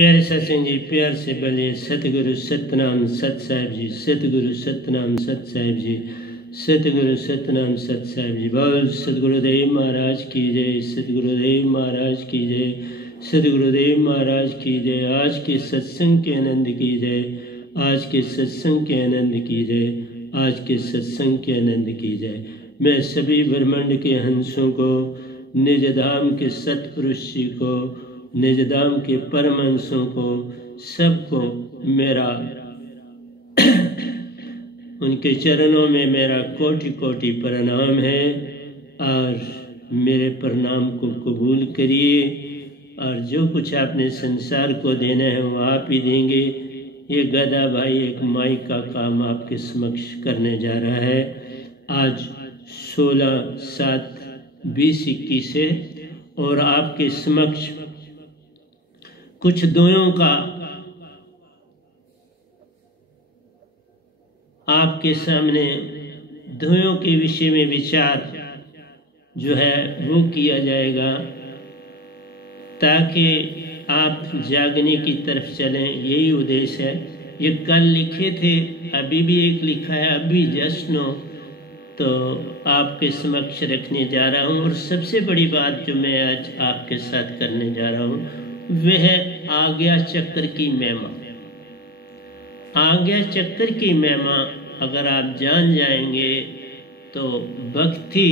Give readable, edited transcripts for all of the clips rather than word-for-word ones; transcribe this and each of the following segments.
प्यारे सत्संग जी, प्यार से बोलिए सतगुरु सतनाम सत साहिब जी, सतगुरु सतनाम सत साहिब जी, सतगुरु सतनाम सत साहिब जी। बोल सतगुरुदेव महाराज की जय, सतगुरुदेव महाराज की जय, सतगुरुदेव महाराज की जय। आज के सत्संग के आनंद की जय, आज के सत्संग के आनंद की जय, आज के सत्संग के आनंद की जय। मैं सभी ब्रह्मांड के हंसों को, निज धाम के सतपुरुष जी को, निज धाम के परमहंसों को, सबको मेरा उनके चरणों में मेरा कोटि कोटि प्रणाम है। और मेरे प्रणाम को कबूल करिए, और जो कुछ आपने संसार को देना है वो आप ही देंगे। ये गदा भाई एक माई का काम आपके समक्ष करने जा रहा है। आज 16/7/2021 है और आपके समक्ष कुछ दोयों का आपके सामने दोयों के विषय में विचार जो है वो किया जाएगा, ताकि आप जागने की तरफ चलें। यही उद्देश्य है। ये कल लिखे थे, अभी भी एक लिखा है, अभी जस्ट नो, तो आपके समक्ष रखने जा रहा हूँ। और सबसे बड़ी बात जो मैं आज आपके साथ करने जा रहा हूँ वह आज्ञा चक्र की महिमा। आज्ञा चक्र की महिमा अगर आप जान जाएंगे तो भक्ति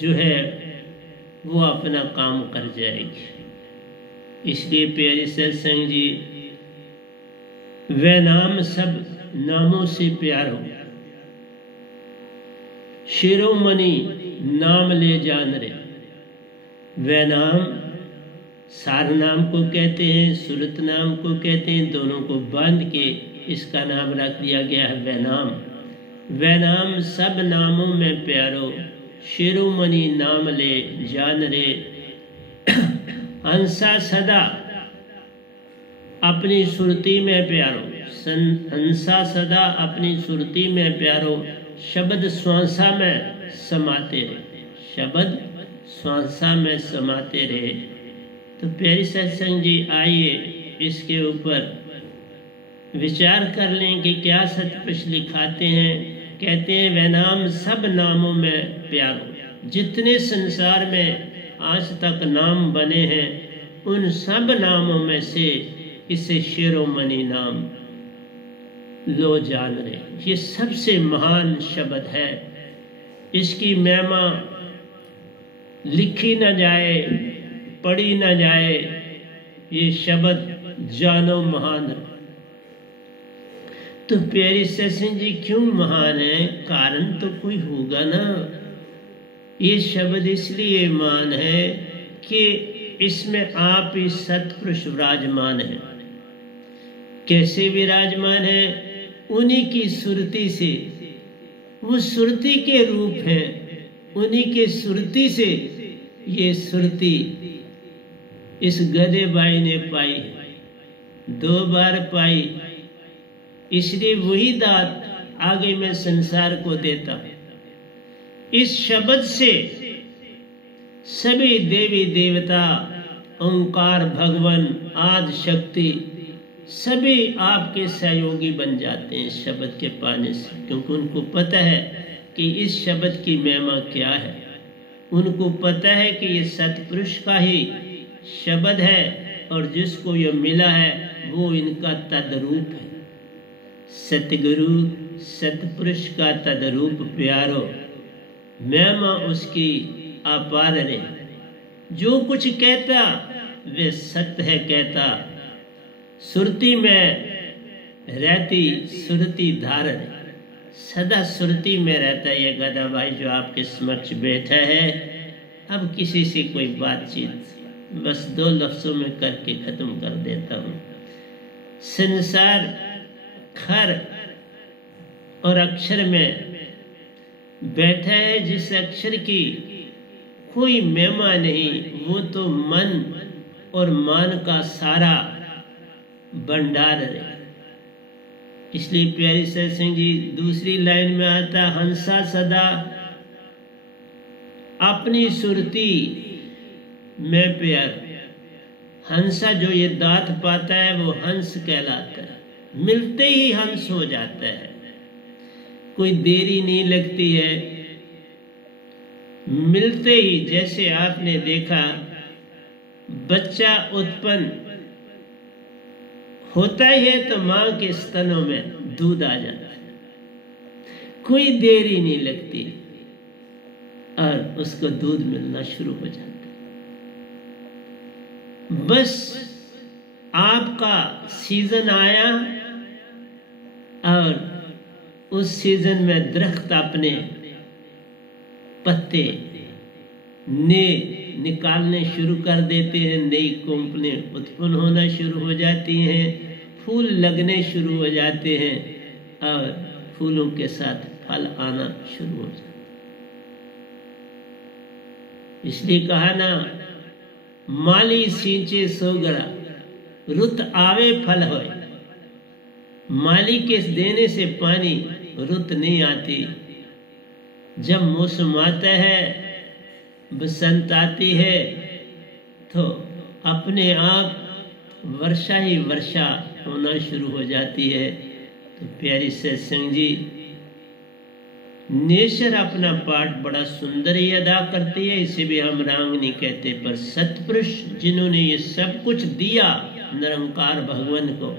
जो है वो अपना काम कर जाएगी। इसलिए प्यारे सत्संग जी, वह नाम सब नामों से प्यारो, शिरोमणि नाम ले जान रे। वह नाम सार नाम को कहते हैं, सुरत नाम को कहते हैं, दोनों को बांध के इसका नाम रख दिया गया है वह नाम। वह नाम सब नामों में प्यारो, शिरोमणि नाम ले जान रे। हंसा सदा अपनी सुरती में प्यारो, हंसा सदा अपनी सुरती में प्यारो, शब्द स्वांसा में समाते रहे, शब्द स्वांसा में समाते रहे। तो प्यारी सत्संग जी, आइए इसके ऊपर विचार कर लें कि क्या सतपुरुष लिखाते हैं। कहते हैं वह नाम सब नामों में प्यारो। जितने संसार में आज तक नाम बने हैं उन सब नामों में से इसे शिरोमणि नाम लो जान रहे। ये सबसे महान शब्द है। इसकी महिमा लिखी न जाए, पढ़ी न जाए, ये शब्द जानो महान। तो प्यारी सत्संग जी, क्यों महान है? कारण तो कोई होगा ना। ये शब्द इसलिए महान है कि इसमें आप ही सतपुरुष विराजमान है। कैसे विराजमान है? उन्हीं की सुरती से, वो सुरती के रूप है, उन्हीं के सुरती से ये सुरती इस गधे भाई ने पाई, 2 बार पाई। इसलिए वही दात आगे मैं संसार को देता। इस शब्द से सभी देवी देवता, ओंकार भगवान, आदि शक्ति सभी आपके सहयोगी बन जाते हैं इस शब्द के पाने से, क्योंकि उनको पता है कि इस शब्द की महिमा क्या है। उनको पता है कि ये सतपुरुष का ही शब्द है और जिसको ये मिला है वो इनका तदरूप है। सतगुरु सतपुरुष का तदरूप प्यारो, महिमा उसकी अपार रे। जो कुछ कहता वे सत्य है कहता, सुरती में रहती सुरती धार रे। सदा सुरती में रहता है ये गधा भाई जो आपके समक्ष बैठा है। अब किसी से कोई बातचीत बस 2 लफ्जों में करके खत्म कर देता हूँ। संसार खर और अक्षर में बैठा है, जिस अक्षर की कोई महिमा नहीं, वो तो मन और मान का सारा भंडार है। इसलिए प्यारी सत्संग जी, दूसरी लाइन में आता, हंसा सदा अपनी सुरती में प्यार। हंसा जो ये दांत पाता है वो हंस कहलाता है, मिलते ही हंस हो जाता है, कोई देरी नहीं लगती है, मिलते ही। जैसे आपने देखा बच्चा उत्पन्न होता ही है तो मां के स्तनों में दूध आ जाता है, कोई देरी नहीं लगती और उसको दूध मिलना शुरू हो जाता है। बस आपका सीजन आया और उस सीजन में दरख्त अपने पत्ते निकालने शुरू कर देते हैं, नई कोंपलें उत्पन्न होना शुरू हो जाती हैं, फूल लगने शुरू हो जाते हैं और फूलों के साथ फल आना शुरू हो जाता है। इसलिए कहा ना, माली सींचे सोगरा रुत आवे फल होए। माली के देने से पानी रुत नहीं आती। जब मौसम आता है, बसंत आती है, तो अपने आप वर्षा ही वर्षा होना शुरू हो जाती है। तो प्यारी सत्संग जी, नेचर अपना पार्ट बड़ा सुंदर ही अदा करती है, इसे भी हम रांग नहीं कहते, पर सतपुरुष जिन्होंने ये सब कुछ दिया निरंकार भगवान को,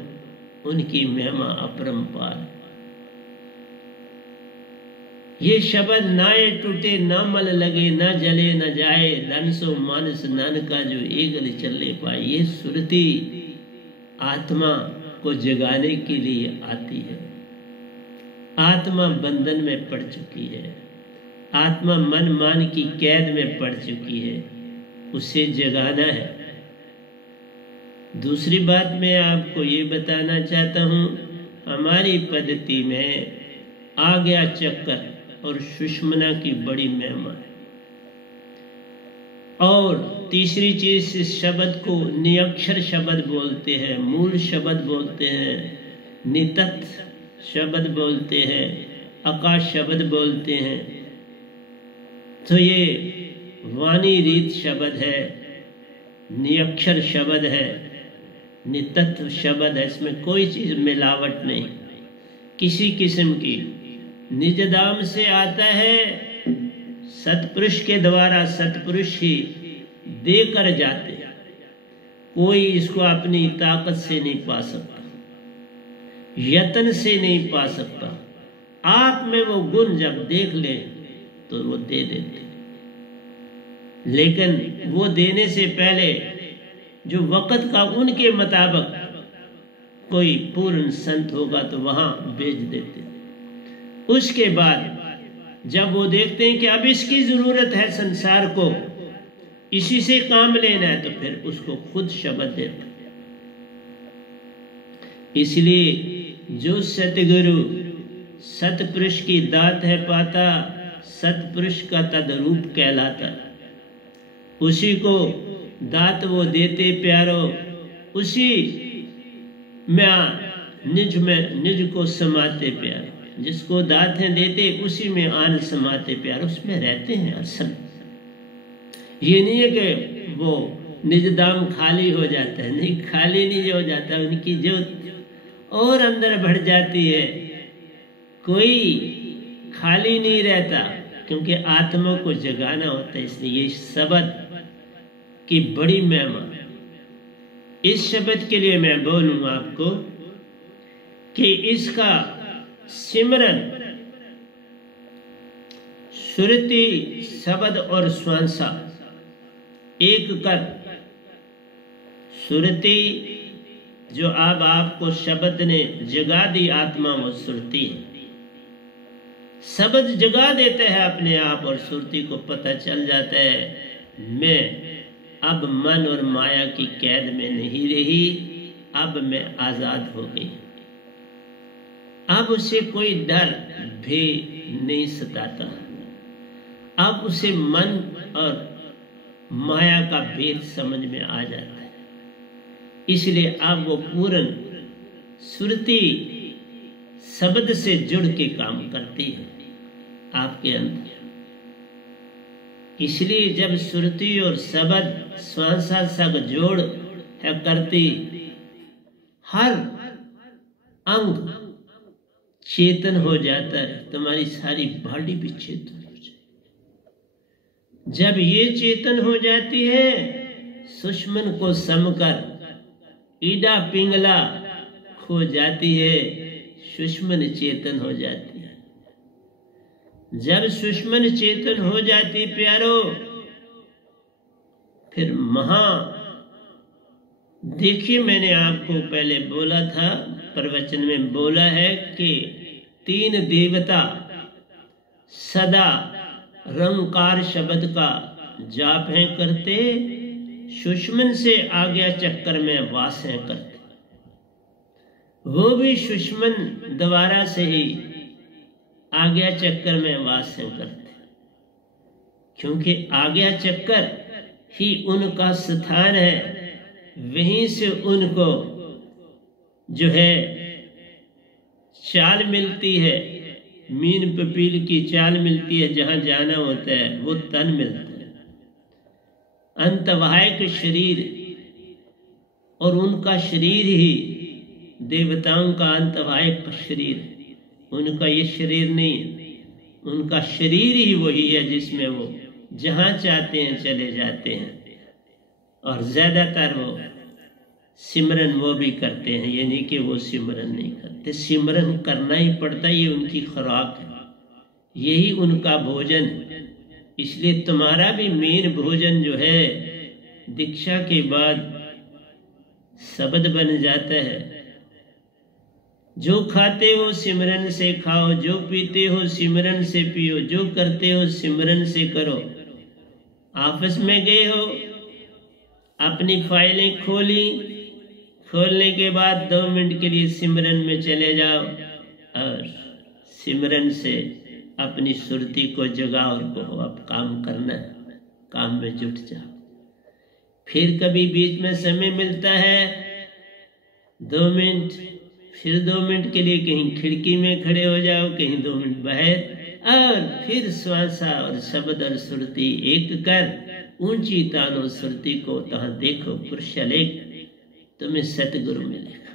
उनकी महिमा अपरंपार। ये शब्द नाए टूटे ना मल लगे, ना जले न जाए, लनसो मानस नानका जो एगल चले पाए। ये सुरती आत्मा को जगाने के लिए आती है। आत्मा बंधन में पड़ चुकी है, आत्मा मन मान की कैद में पड़ चुकी है, उसे जगाना है। दूसरी बात मैं आपको ये बताना चाहता हूँ, हमारी पद्धति में आज्ञा चक्कर और सुषमना की बड़ी महिमा है। और तीसरी चीज, इस शब्द को नियक्षर शब्द बोलते हैं, मूल शब्द बोलते हैं, नितत्व शब्द बोलते हैं, आकाश शब्द बोलते हैं। तो ये वाणी रीत शब्द है, नियक्षर शब्द है, नितत्व शब्द है। इसमें कोई चीज मिलावट नहीं किसी किस्म की। निजदाम से आता है, सतपुरुष के द्वारा सतपुरुष ही देकर जाते हैं। कोई इसको अपनी ताकत से नहीं पा सकता, यत्न से नहीं पा सकता। आप में वो गुण जब देख ले तो वो दे देते, लेकिन वो देने से पहले जो वक्त का उनके मुताबिक कोई पूर्ण संत होगा तो वहां भेज देते। उसके बाद जब वो देखते हैं कि अब इसकी जरूरत है संसार को, इसी से काम लेना है, तो फिर उसको खुद शब्द देते। इसलिए जो सतगुरु सतपुरुष की दात है पाता, सतपुरुष का तदरूप कहलाता। उसी को दात वो देते प्यारो, उसी में निज को समाते प्यारो। जिसको दातें देते उसी में आन समाते प्यारो, उसमें रहते हैं असल। ये नहीं है कि वो निज दाम खाली हो जाता है, नहीं, खाली नहीं हो जाता, उनकी जो और अंदर बढ़ जाती है। कोई खाली नहीं रहता, क्योंकि आत्मा को जगाना होता है। इसलिए ये शब्द की बड़ी महिमा। इस शब्द के लिए मैं बोलूंगा आपको कि इसका सिमरन सुरति शब्द और स्वांसा एक कर, सुरति जो अब आपको शब्द ने जगा दी, आत्मा वो सुरती है। शब्द जगा देता है अपने आप, और सुरती को पता चल जाता है मैं अब मन और माया की कैद में नहीं रही, अब मैं आजाद हो गई। अब उसे कोई डर भी नहीं सताता, अब उसे मन और माया का भेद समझ में आ जाता है। इसलिए अब वो पूर्ण सुरती शब्द से जुड़ के काम करती है आपके अंदर। इसलिए जब सुरती और शब्द स्वांसा सग जोड़ है करती, हर अंग चेतन हो जाता है, तुम्हारी सारी बॉडी भी चेतन हो जाए। जब ये चेतन हो जाती है, सुषमन को समकर ईडा पिंगला खो जाती है, सुषमन चेतन हो जाती है। जब सुषमन चेतन हो जाती प्यारो, फिर देखिए मैंने आपको पहले बोला था, प्रवचन में बोला है कि 3 देवता सदा रंकार शब्द का जाप है करते, सुषमन से आज्ञा चक्कर में वास है करते। वो भी सुषमन द्वारा से ही आज्ञा चक्कर में वास है करते, क्योंकि आज्ञा चक्कर ही उनका स्थान है। वहीं से उनको जो है चाल मिलती है, मीन पपील की चाल मिलती है, जहां जाना होता है वो तन मिलता है, अंतवाहिक शरीर। और उनका शरीर ही देवताओं का अंतवाहिक शरीर, उनका ये शरीर नहीं, उनका शरीर ही वही है जिसमें वो जहां चाहते हैं चले जाते हैं। और ज्यादातर वो सिमरन वो भी करते हैं, ये नहीं कि वो सिमरन नहीं करते, सिमरन करना ही पड़ता, ये उनकी खुराक है, यही उनका भोजन। इसलिए तुम्हारा भी मेन भोजन जो है दीक्षा के बाद शब्द बन जाता है। जो खाते हो सिमरन से खाओ, जो पीते हो सिमरन से पियो, जो करते हो सिमरन से करो। ऑफिस में गए हो, अपनी फाइलें खोलने के बाद 2 मिनट के लिए सिमरन में चले जाओ और सिमरन से अपनी सुरती को जगाओ और कहो अब काम करना है, काम में जुट जाओ। फिर कभी बीच में समय मिलता है 2 मिनट, फिर 2 मिनट के लिए कहीं खिड़की में खड़े हो जाओ, कहीं 2 मिनट बाहर, और फिर श्वासा और शब्द और सुरती एक कर ऊंची तानो सुरती को तहां देखो पुरुषलेख, तुम्हें सतगुरु मिलेगा।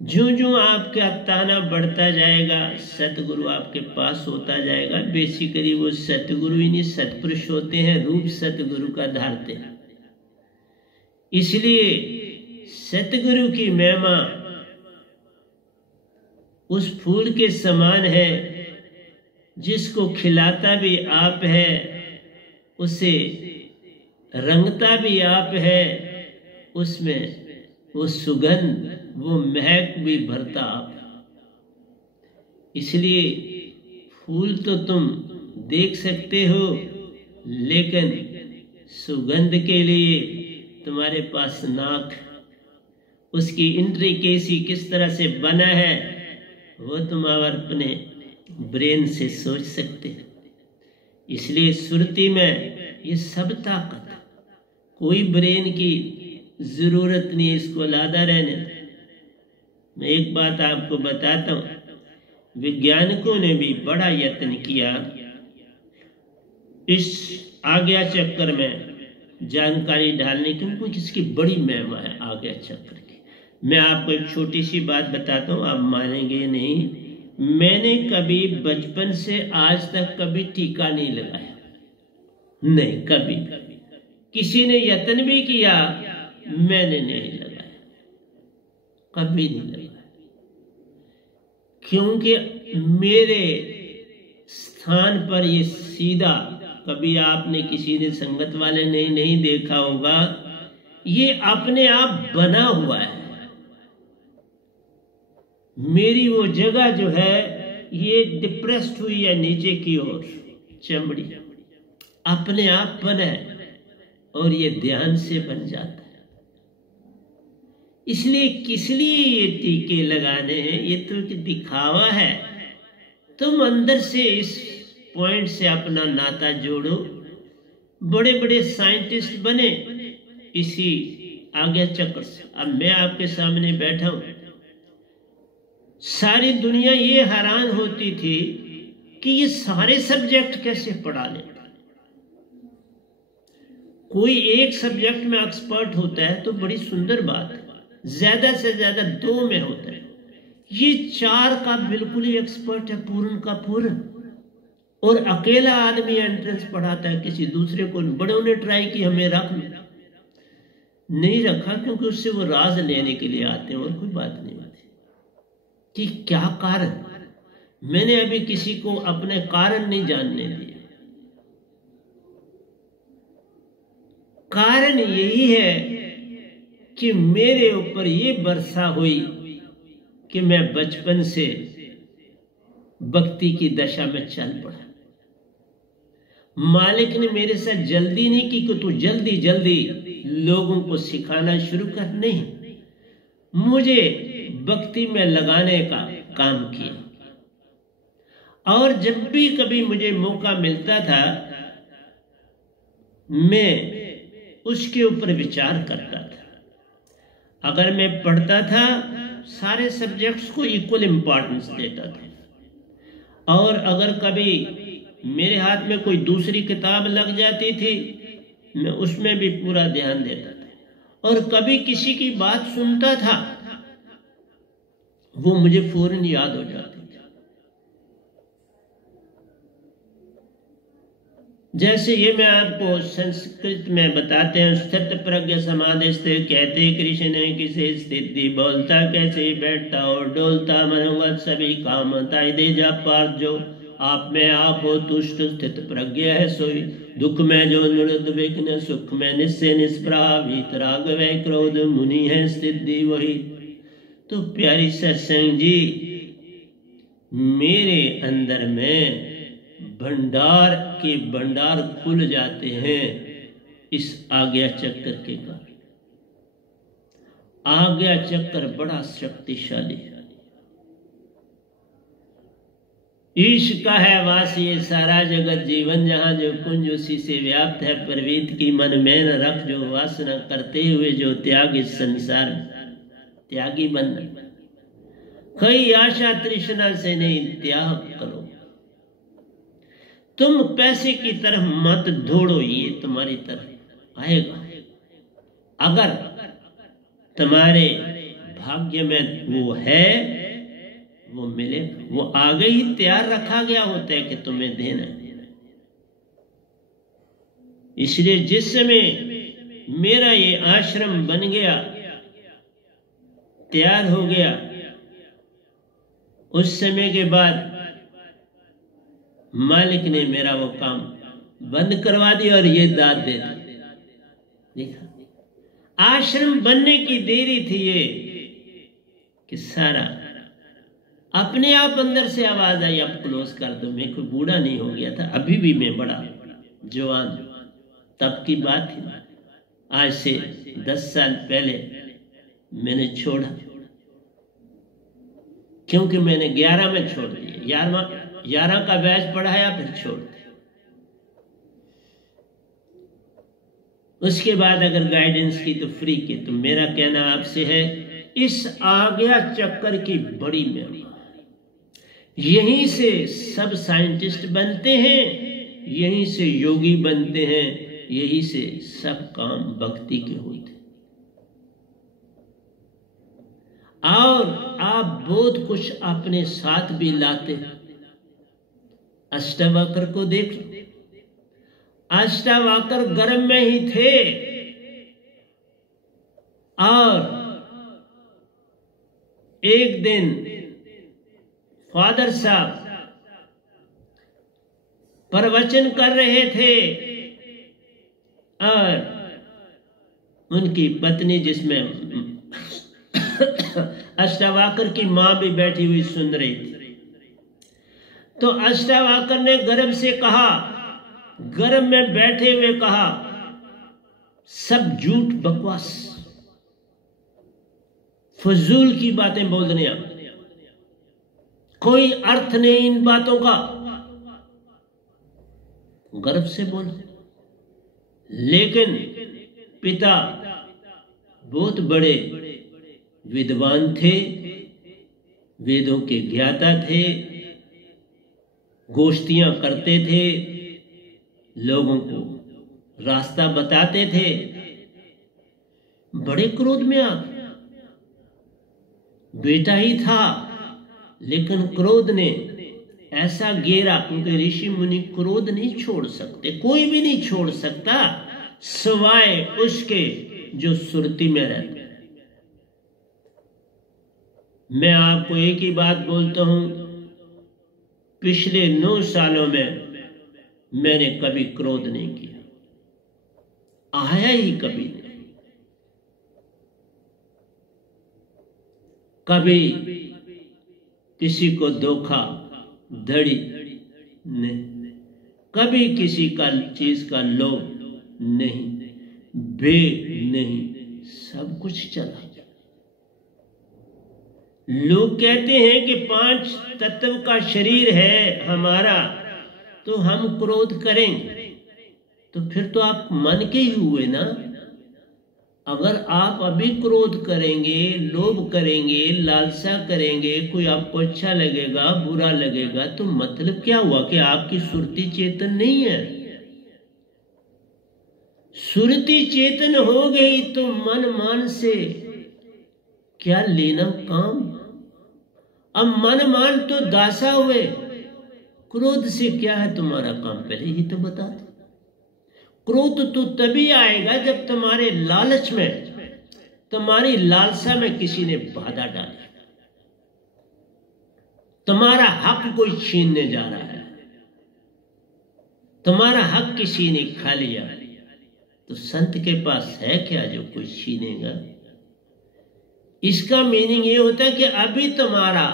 जो जो आपका ताना बढ़ता जाएगा, सतगुरु आपके पास होता जाएगा। बेसिकली वो सतगुरु ही नहीं, सतपुरुष होते हैं, रूप सतगुरु का धारते हैं। इसलिए सतगुरु की महिमा उस फूल के समान है जिसको खिलाता भी आप है, उसे रंगता भी आप है, उसमें वो सुगंध वो महक भी भरता आप। इसलिए फूल तो तुम देख सकते हो, लेकिन सुगंध के लिए तुम्हारे पास नाक, उसकी इंट्रिकेसी किस तरह से बना है वो तुम अपने ब्रेन से सोच सकते हैं। इसलिए सुरती में ये सब ताकत, कोई ब्रेन की जरूरत नहीं, इसको लादा रहने। मैं एक बात आपको बताता हूं, वैज्ञानिकों ने भी बड़ा यत्न किया इस आज्ञा चक्र में जानकारी डालने की, उनको किसकी बड़ी महिमा है आज्ञा चक्र की। मैं आपको एक छोटी सी बात बताता हूं, आप मानेंगे नहीं, मैंने कभी बचपन से आज तक कभी टीका नहीं लगाया, नहीं कभी। किसी ने यत्न भी किया, मैंने नहीं लगाया, कभी नहीं लगाया, क्योंकि मेरे स्थान पर ये सीधा, कभी आपने किसी ने संगत वाले ने नहीं देखा होगा, ये अपने आप बना हुआ है। मेरी वो जगह जो है ये डिप्रेस्ड हुई है नीचे की ओर, चमड़ी अपने आप बना है और ये ध्यान से बन जाता है। इसलिए किस लिए ये टीके लगाने हैं, ये तो दिखावा है। तुम अंदर से इस पॉइंट से अपना नाता जोड़ो। बड़े बड़े साइंटिस्ट बने इसी आज्ञा चक्र से। अब मैं आपके सामने बैठा हूं, सारी दुनिया ये हैरान होती थी कि ये सारे सब्जेक्ट कैसे पढ़ा ले। कोई एक सब्जेक्ट में एक्सपर्ट होता है तो बड़ी सुंदर बात है, ज्यादा से ज्यादा 2 में होता है। ये 4 का बिल्कुल ही एक्सपर्ट है, पूर्ण का पूर्ण। और अकेला आदमी एंट्रेंस पढ़ाता है किसी दूसरे को। बड़ों ने ट्राई की हमें रख नहीं रखा, क्योंकि उससे वो राज लेने के लिए आते हैं और कोई बात नहीं होती। कि क्या कारण, मैंने अभी किसी को अपने कारण नहीं जानने दिए। कारण यही है कि मेरे ऊपर ये वर्षा हुई कि मैं बचपन से भक्ति की दशा में चल पड़ा। मालिक ने मेरे साथ जल्दी नहीं की कि तू जल्दी जल्दी लोगों को सिखाना शुरू कर, नहीं, मुझे भक्ति में लगाने का काम किया। और जब भी कभी मुझे मौका मिलता था मैं उसके ऊपर विचार करता था। अगर मैं पढ़ता था सारे सब्जेक्ट्स को इक्वल इंपॉर्टेंस देता था। और अगर कभी मेरे हाथ में कोई दूसरी किताब लग जाती थी मैं उसमें भी पूरा ध्यान देता था। और कभी किसी की बात सुनता था वो मुझे फौरन याद हो जाती थी। जैसे ये मैं आपको संस्कृत में बताते हैं, स्थित प्रज्ञ समाधि स्थित कहते कृष्ण है किसे स्थिति, बोलता कैसे बैठता और डोलता, मनोगत सभी काम दे जा पार जो आप में आप हो तुष्ट, स्थित प्रज्ञ है सोई, दुख में जो निर्विघ्न, सुख में निश्चय निष्प्राव, वीतराग व क्रोध, मुनि है स्थिति वही। तो प्यारी सत्संग जी, मेरे अंदर में भंडार के भंडार खुल जाते हैं इस आज्ञा चक्र के कारण। आज्ञा चक्र बड़ा शक्तिशाली है। ईश का है वास ये सारा जगत जीवन, जहां जो कुंज उसी से व्याप्त है, प्रवीत की मन में न रख, जो वासना करते हुए जो त्याग इस संसार त्यागी बन, कई आशा तृष्णा से नहीं त्याग करो। तुम पैसे की तरफ मत दौड़ो, ये तुम्हारी तरफ आएगा। अगर तुम्हारे भाग्य में वो है वो मिलेगा, वो आगे ही तैयार रखा गया होता है कि तुम्हें देना है। इसलिए जिस समय मेरा ये आश्रम बन गया, तैयार हो गया, उस समय के बाद मालिक ने मेरा वो काम बंद करवा दिया और ये दाद दे दी। देखा, आश्रम बनने की देरी थी ये कि सारा अपने आप अंदर से आवाज आई अब क्लोज कर दो। मैं कोई बूढ़ा नहीं हो गया था, अभी भी मैं बड़ा जवान, तब की बात थी। आज से 10 साल पहले मैंने छोड़ा, क्योंकि मैंने 11 में छोड़ दिया। 11 का बैच पढ़ाया फिर छोड़ दिया। उसके बाद अगर गाइडेंस की तो फ्री की। तो मेरा कहना आपसे है, इस आज्ञा चक्कर की बड़ी महिमा, यहीं से सब साइंटिस्ट बनते हैं, यहीं से योगी बनते हैं, यहीं से सब काम भक्ति के होते। और आप बहुत कुछ अपने साथ भी लाते हैं। अष्टावक्र को देख लो, अष्टावक्र गर्भ में ही थे और एक दिन फादर साहब प्रवचन कर रहे थे और उनकी पत्नी, जिसमें अष्टावक्र की मां भी बैठी हुई सुन रही थी, तो अष्टावक्र ने गर्भ से कहा, गर्भ में बैठे हुए कहा, सब झूठ बकवास, फजूल की बातें बोल रहे हैं, कोई अर्थ नहीं इन बातों का। गर्व से बोल। लेकिन पिता बहुत बड़े विद्वान थे, वेदों के ज्ञाता थे, गोष्ठियां करते थे, लोगों को रास्ता बताते थे, बड़े क्रोध में आ गए। बेटा ही था, लेकिन क्रोध ने ऐसा घेरा, क्योंकि ऋषि मुनि क्रोध नहीं छोड़ सकते, कोई भी नहीं छोड़ सकता सिवाय उसके जो सुरती में रहते। मैं आपको एक ही बात बोलता हूं, पिछले 9 सालों में मैंने कभी क्रोध नहीं किया, आया ही कभी नहीं। कभी किसी को धोखा धड़ी नहीं, कभी किसी का चीज का लोभ नहीं, भेद नहीं, सब कुछ चला। लोग कहते हैं कि 5 तत्व का शरीर है हमारा, तो हम क्रोध करेंगे, तो फिर तो आप मन के ही हुए ना। अगर आप अभी क्रोध करेंगे, लोभ करेंगे, लालसा करेंगे, कोई आपको अच्छा लगेगा, बुरा लगेगा, तो मतलब क्या हुआ कि आपकी सुरती चेतन नहीं है। सुरती चेतन हो गई तो मन मान से क्या लेना काम। अब मन मान तो दासा हुए, क्रोध से क्या है तुम्हारा काम, पहले ही तो बता दो। क्रोध तो तभी आएगा जब तुम्हारे लालच में, तुम्हारी लालसा में किसी ने बाधा डाली, तुम्हारा हक कोई छीनने जा रहा है, तुम्हारा हक किसी ने खा लिया, तो संत के पास है क्या जो कोई छीनेगा। इसका मीनिंग ये होता है कि अभी तुम्हारा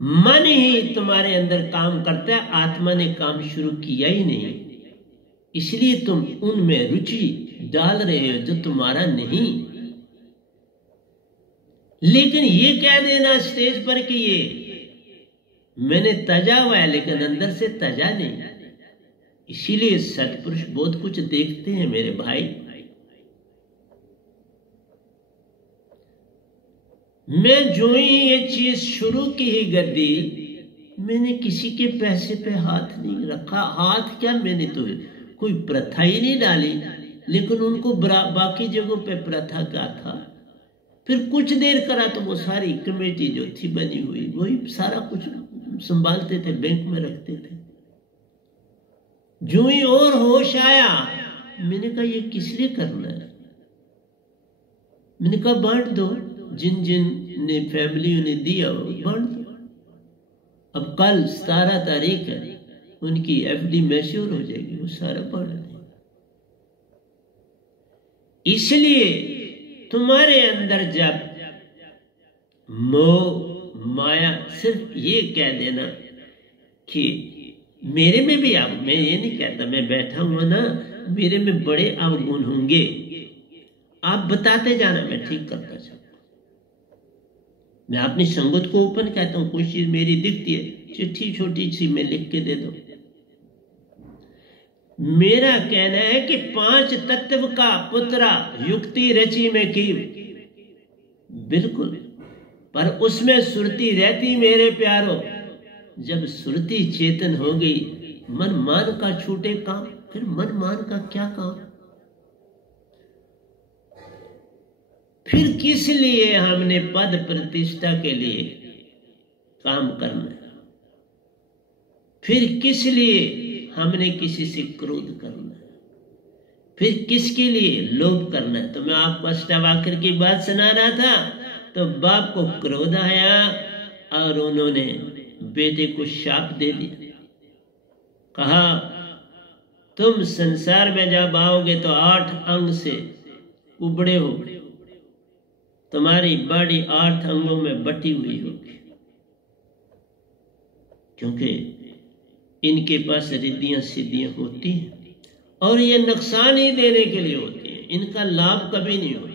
मन ही तुम्हारे अंदर काम करता है, आत्मा ने काम शुरू किया ही नहीं, इसलिए तुम उनमें रुचि डाल रहे हो जो तुम्हारा नहीं। लेकिन ये कह देना स्टेज पर कि ये मैंने तजा हुआ है, लेकिन अंदर से तजा नहीं। इसीलिए सत्पुरुष बहुत कुछ देखते हैं मेरे भाई। मैं जो ही ये चीज शुरू की ही गद्दी, मैंने किसी के पैसे पे हाथ नहीं रखा। हाथ क्या, मैंने तो कोई प्रथा ही नहीं डाली, लेकिन उनको बाकी जगहों पे प्रथा क्या था। फिर कुछ देर करा तो वो सारी कमेटी जो थी बनी हुई, वही सारा कुछ संभालते थे, बैंक में रखते थे। जो ही और होश आया, मैंने कहा ये किस लिए करना है। मैंने कहा बांट दो, जिन जिन ने फैमिली ने दिया बांट दो। अब कल 17 तारीख है, उनकी एफडी मैच्योर हो जाएगी, वो सारा बांट देंगे। इसलिए तुम्हारे अंदर जब मोह माया, सिर्फ ये कह देना कि मेरे में भी आप, मैं ये नहीं कहता, मैं बैठा हुआ ना, मेरे में बड़े अवगुण होंगे, आप बताते जाना, मैं ठीक करता जाऊं। मैं अपनी संगत को ओपन कहता हूं, कोई चीज मेरी दिखती है, चिट्ठी छोटी सी मैं लिख के दे दो। मेरा कहना है कि 5 तत्व का पुत्रा युक्ति रची में की, बिल्कुल, पर उसमें सुरती रहती मेरे प्यारो। जब सुरती चेतन हो गई, मन मान का छूटे काम, फिर मन मान का क्या काम। फिर किस लिए हमने पद प्रतिष्ठा के लिए काम करना है, फिर किस लिए हमने किसी से क्रोध करना है, फिर किसके लिए लोभ करना है। तो मैं आपको अष्टावक्र की बात सुना रहा था, तो बाप को क्रोध आया और उन्होंने बेटे को शाप दे दिया। कहा तुम संसार में जब आओगे तो 8 अंग से उबड़े हो, तुम्हारी बॉडी 8 अंगों में बटी हुई होगी, क्योंकि इनके पास रिद्धियां सिद्धियां होती हैं और ये नुकसान ही देने के लिए होती हैं, इनका लाभ कभी नहीं होता।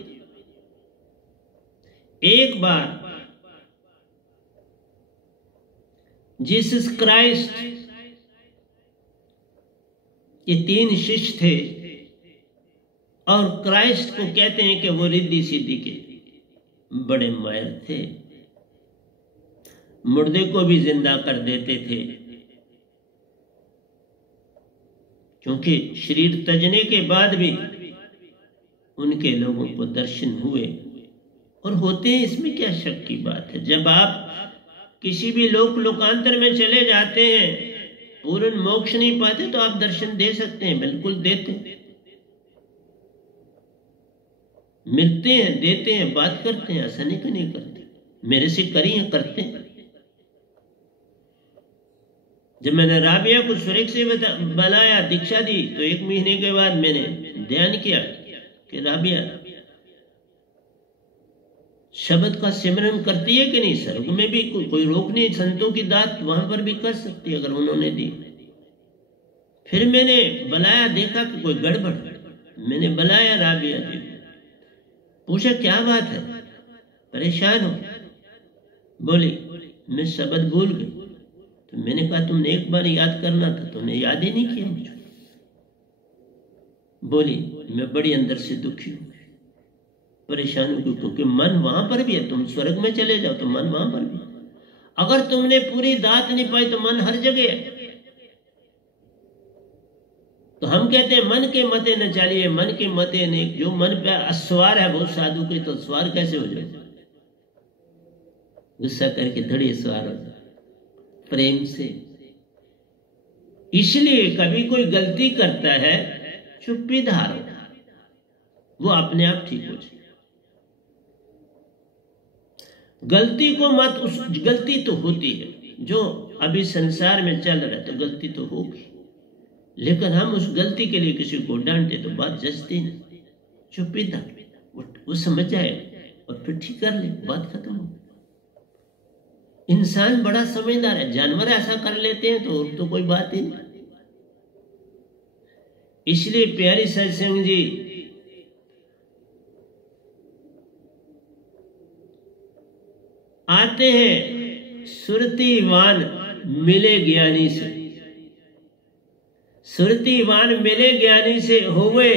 एक बार जीसस क्राइस्ट, ये 3 शिष्य थे और क्राइस्ट को कहते हैं कि वो रिद्धि सिद्धि के बड़े माहिर थे, मुर्दे को भी जिंदा कर देते थे, क्योंकि शरीर तजने के बाद भी उनके लोगों को दर्शन हुए और होते हैं, इसमें क्या शक की बात है। जब आप किसी भी लोकांतर में चले जाते हैं, पूर्ण मोक्ष नहीं पाते, तो आप दर्शन दे सकते हैं, बिल्कुल देते हैं, मिलते हैं, देते हैं, बात करते हैं, ऐसा नहीं कि नहीं करते, मेरे से करी है, करते हैं। जब मैंने राबिया को स्वर्ग से बुलाया, दीक्षा दी, तो 1 महीने के बाद मैंने ध्यान किया कि राबिया शब्द का सिमरन करती है कि नहीं। स्वर्ग में भी कोई रोक नहीं, संतों की दात वहां पर भी कर सकती है अगर उन्होंने दी। फिर मैंने बुलाया, देखा कि कोई गड़बड़। मैंने बुलाया राबिया जी, पूछा क्या बात है, परेशान हो? बोली मैं शब्द भूल गई। तो मैंने कहा तुमने एक बार याद करना था, तुमने याद ही नहीं किया मुझे। बोली मैं बड़ी अंदर से दुखी हूं, परेशान हूं, क्योंकि मन वहां पर भी है। तुम स्वर्ग में चले जाओ तो मन वहां पर भी है। अगर तुमने पूरी दात नहीं पाई तो मन हर जगह है। तो हम कहते हैं मन के मते न चलिए, मन के मते ने, जो मन पे अस्वार है बहुत साधु के, तो स्वार कैसे हो जाए? गुस्सा करके थोड़ी स्वार हो जाए, प्रेम से। इसलिए कभी कोई गलती करता है, चुप्पी धारो, वो अपने आप ठीक हो जाए। गलती को मत, उस गलती तो होती है, जो अभी संसार में चल रहा है, तो गलती तो होगी, लेकिन हम उस गलती के लिए किसी को डांटे तो बात जचती नहीं। चुप्पी धारो, वो समझ जाएगा और फिर ठीक कर ले, बात खत्म हो। इंसान बड़ा समझदार है, जानवर ऐसा कर लेते हैं तो कोई बात ही नहीं। इसलिए प्यारी सत्संग जी, आते हैं सुरतिवान मिले ज्ञानी से, सुरतिवान मिले ज्ञानी से होवे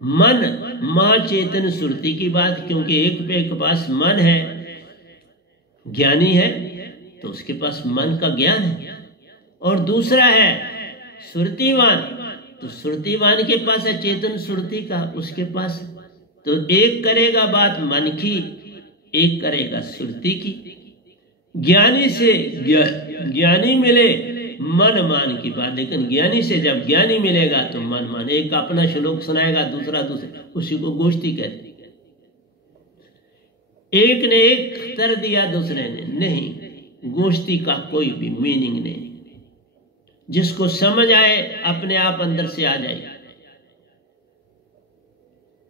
मन महाचेतन सुरति की बात। क्योंकि एक पे एक पास मन है, ज्ञानी है, तो उसके पास मन का ज्ञान है। और दूसरा है सुरतिवान, तो सुरतिवान के पास है चेतन सुरति का, उसके पास। तो एक करेगा बात मन की, एक करेगा सुरति की। ज्ञानी से ज्ञानी मिले मन मान की बात, लेकिन ज्ञानी से जब ज्ञानी मिलेगा तो मन मान। एक अपना श्लोक सुनाएगा, दूसरा दूसरा, उसी को गोष्ठी कहते हैं। एक ने एक कर दिया, दूसरे ने नहीं। गोष्ठी का कोई भी मीनिंग नहीं। जिसको समझ आए अपने आप अंदर से आ जाए।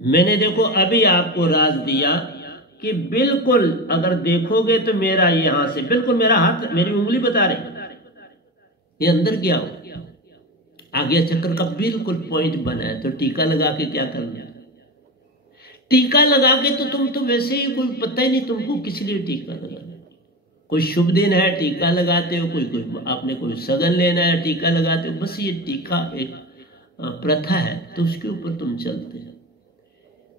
मैंने देखो अभी आपको राज दिया कि बिल्कुल अगर देखोगे तो मेरा यहां से बिल्कुल मेरा हाथ, मेरी उंगली बता रही ये अंदर क्या हो, आगे चक्र का बिल्कुल पॉइंट बना है। तो टीका लगा के क्या करना है? टीका लगा के तो तुम तो वैसे ही कोई पता ही नहीं तुमको किस लिए टीका लगाना। कोई शुभ दिन है टीका लगाते हो, कोई आपने कोई सगन लेना है टीका लगाते हो। बस ये टीका एक प्रथा है, तो उसके ऊपर तुम चलते हो।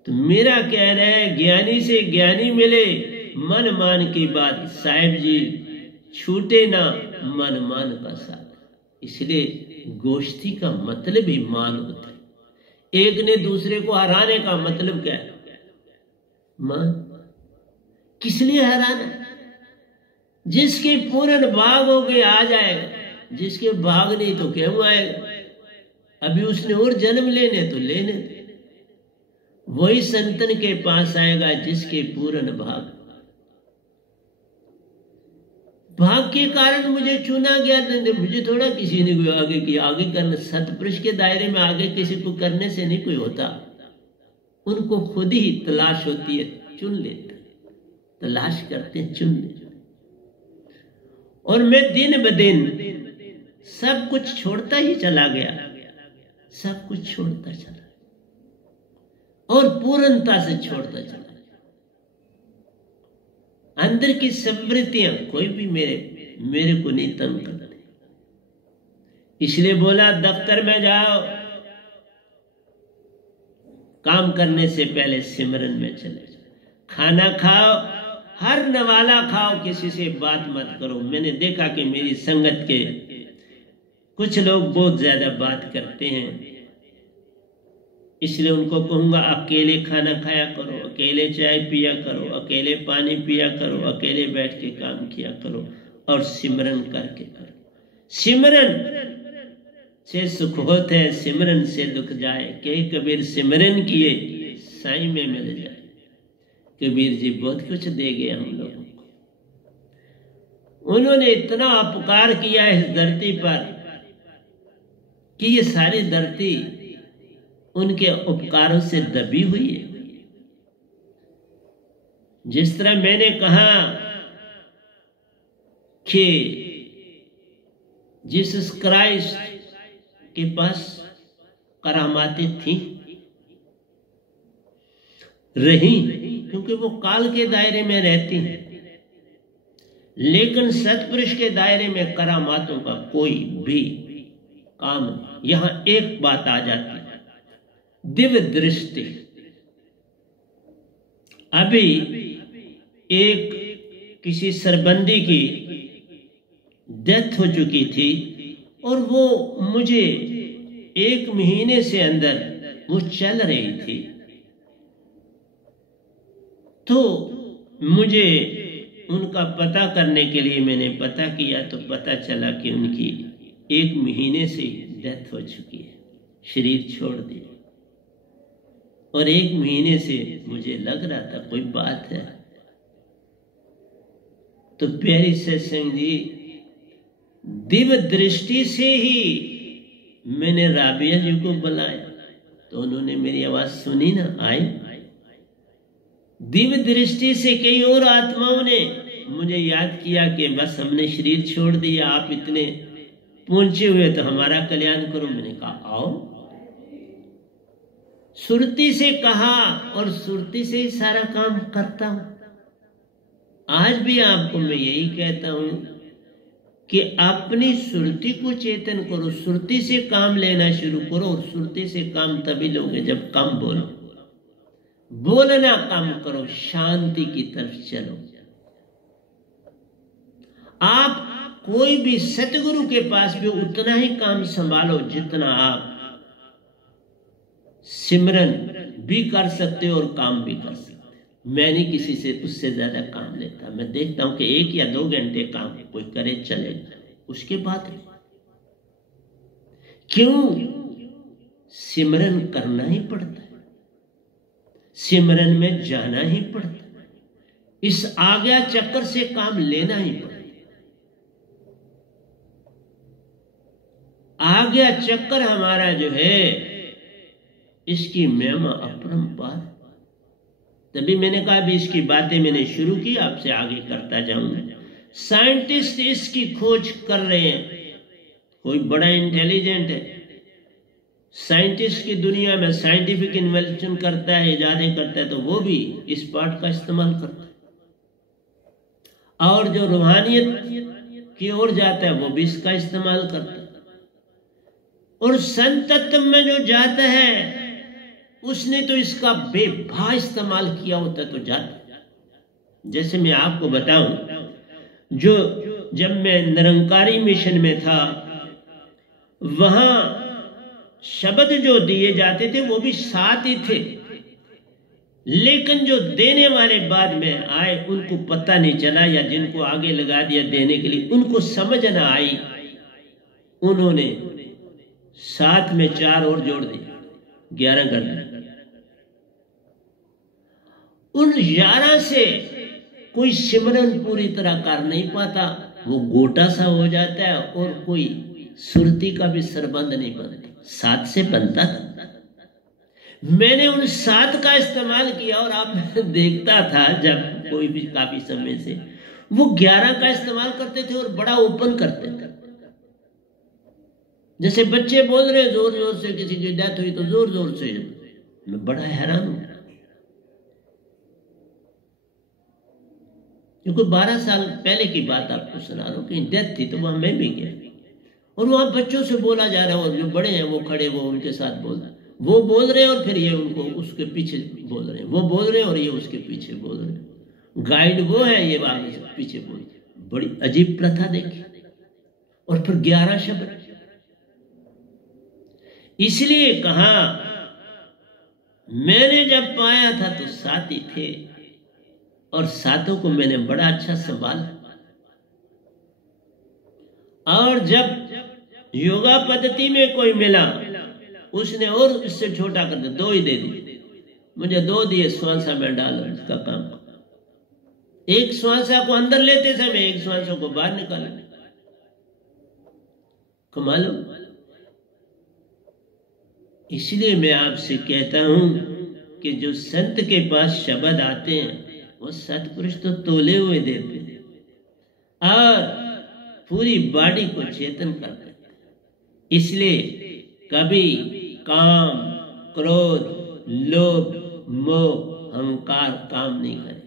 तो मेरा कह रहा है ज्ञानी से ज्ञानी मिले मन मान की बात, साहिब जी छूटे ना मन मान का साथ। इसलिए गोष्ठी का मतलब ही मान होता है। एक ने दूसरे को हराने का मतलब क्या है? मान। किस लिए हराना? जिसके पूर्ण भाग हो गए आ जाएगा, जिसके भाग नहीं तो क्यों आएगा? अभी उसने और जन्म लेने तो लेने दे। वही संतन के पास आएगा जिसके पूर्ण भाग। भाग के कारण मुझे चुना गया, मुझे थोड़ा किसी ने कोई आगे किया। आगे करने सतपुरुष के दायरे में आगे किसी को करने से नहीं कोई होता। उनको खुद ही तलाश होती है, चुन लेते, तलाश करते हैं, चुन लेते। और मैं दिन ब दिन सब कुछ छोड़ता ही चला गया, सब कुछ छोड़ता चला और पूर्णता से छोड़ता चला। अंदर की संवृत्तियां कोई भी मेरे को नहीं तंग करती। इसलिए बोला दफ्तर में जाओ, काम करने से पहले सिमरन में चले जाओ। खाना खाओ, हर नवाला खाओ, किसी से बात मत करो। मैंने देखा कि मेरी संगत के कुछ लोग बहुत ज्यादा बात करते हैं, इसलिए उनको कहूंगा अकेले खाना खाया करो, अकेले चाय पिया करो, अकेले पानी पिया करो, अकेले बैठ के काम किया करो और सिमरन करके करो। सिमरन से सुख होत है, सिमरन से दुख जाए। के कबीर सिमरन किए साईं में मिल जाए। कबीर जी बहुत कुछ दे गए हम लोगों को। उन्होंने इतना उपकार किया इस धरती पर कि ये सारी धरती उनके उपकारों से दबी हुई है। जिस तरह मैंने कहा कि जीसस क्राइस्ट के पास करामातें थी, रही, क्योंकि वो काल के दायरे में रहती हैं, लेकिन सतपुरुष के दायरे में करामातों का कोई भी काम नहीं। यहां एक बात आ जाती है, दिव्य दृष्टि। अभी एक किसी सरबंदी की डेथ हो चुकी थी और वो मुझे 1 महीने से अंदर वो चल रही थी, तो मुझे उनका पता करने के लिए मैंने पता किया, तो पता चला कि उनकी 1 महीने से डेथ हो चुकी है, शरीर छोड़ दिया। और 1 महीने से मुझे लग रहा था कोई बात है। तो प्यारी सत्संग जी, दिव्य दृष्टि से ही मैंने राबिया जी को बुलाया, तो उन्होंने मेरी आवाज सुनी ना, आए। दिव्य दृष्टि से कई और आत्माओं ने मुझे याद किया कि बस हमने शरीर छोड़ दिया, आप इतने पहुंचे हुए तो हमारा कल्याण करो। मैंने कहा आओ। सुरती से कहा और सुरती से ही सारा काम करता हूं। आज भी आपको मैं यही कहता हूं कि अपनी सुरती को चेतन करो, सुरती से काम लेना शुरू करो। और सुरती से काम तभी लोगे जब कम बोलो, बोलना कम करो, शांति की तरफ चलो। आप कोई भी सतगुरु के पास भी उतना ही काम संभालो जितना आप सिमरन भी कर सकते हो और काम भी कर सकते हो। मैं नहीं किसी से उससे ज्यादा काम लेता। मैं देखता हूं कि 1 या 2 घंटे काम कोई करे चलेगा, उसके बाद नहीं। क्यों? सिमरन करना ही पड़ता है, सिमरन में जाना ही पड़ता है, इस आज्ञा चक्कर से काम लेना ही पड़ता है। आज्ञा चक्कर हमारा जो है, इसकी महिमा अपरंपार। तभी मैंने कहा अभी इसकी बातें मैंने शुरू की, आपसे आगे करता जाऊंगा। साइंटिस्ट इसकी खोज कर रहे हैं। कोई बड़ा इंटेलिजेंट है, साइंटिस्ट की दुनिया में साइंटिफिक इन्वेंशन करता है, इजादें करता है, तो वो भी इस पार्ट का इस्तेमाल करता है। और जो रूहानियत की ओर जाता है वो भी इसका इस्तेमाल करता है। और संत तत्व में जो जाता है उसने तो इसका बेभा इस्तेमाल किया होता तो जाता। जैसे मैं आपको बताऊं, जो जब मैं निरंकारी मिशन में था, वहां शब्द जो दिए जाते थे वो भी 7 ही थे, लेकिन जो देने वाले बाद में आए उनको पता नहीं चला, या जिनको आगे लगा दिया देने के लिए उनको समझ ना आई, उन्होंने 7 में 4 और जोड़ दिए, 11 कर दिए। उन 11 से कोई सिमरन पूरी तरह कर नहीं पाता, वो गोटा सा हो जाता है, और कोई सुरती का भी सरबंध नहीं बनता। 7 से बनता था। मैंने उन 7 का इस्तेमाल किया, और आप देखता था जब कोई भी काफी समय से वो 11 का इस्तेमाल करते थे और बड़ा ओपन करते थे। जैसे बच्चे बोल रहे जोर जोर से, किसी की डेथ हुई तो जोर जोर से। मैं बड़ा हैरान हूं, क्योंकि 12 साल पहले की बात आपको सुना रहा हूं कि डेथ थी, तो वहां मैं भी गया और वहां बच्चों से बोला जा रहा है, और जो बड़े हैं वो खड़े, वो उनके साथ बोल रहे, वो बोल रहे हैं और फिर ये उनको उसके पीछे बोल रहे हैं, वो बोल रहे हैं और ये उसके पीछे बोल रहे हैं। गाइड वो है, ये आगे से पीछे बोल रहे। बड़ी अजीब प्रथा देखी। और फिर 11 शब्द, इसलिए कहा, मैंने जब पाया था तो साथी थे और साथों को मैंने बड़ा अच्छा संभाला, और जब योगा पद्धति में कोई मिला उसने और इससे छोटा कर दिया, 2 ही दे दिए मुझे, 2 दिए, श्वासा में डालो, इसका काम। एक श्वासा को अंदर लेते समय एक श्वासा को बाहर निकालो, कमालो। इसलिए मैं आपसे कहता हूं कि जो संत के पास शब्द आते हैं वो सत्पुरुष तो तोले हुए देते हैं और पूरी बॉडी को चेतन कर देते हैं। इसलिए कभी काम, क्रोध, लोभ, मोह, अहंकार काम नहीं करे।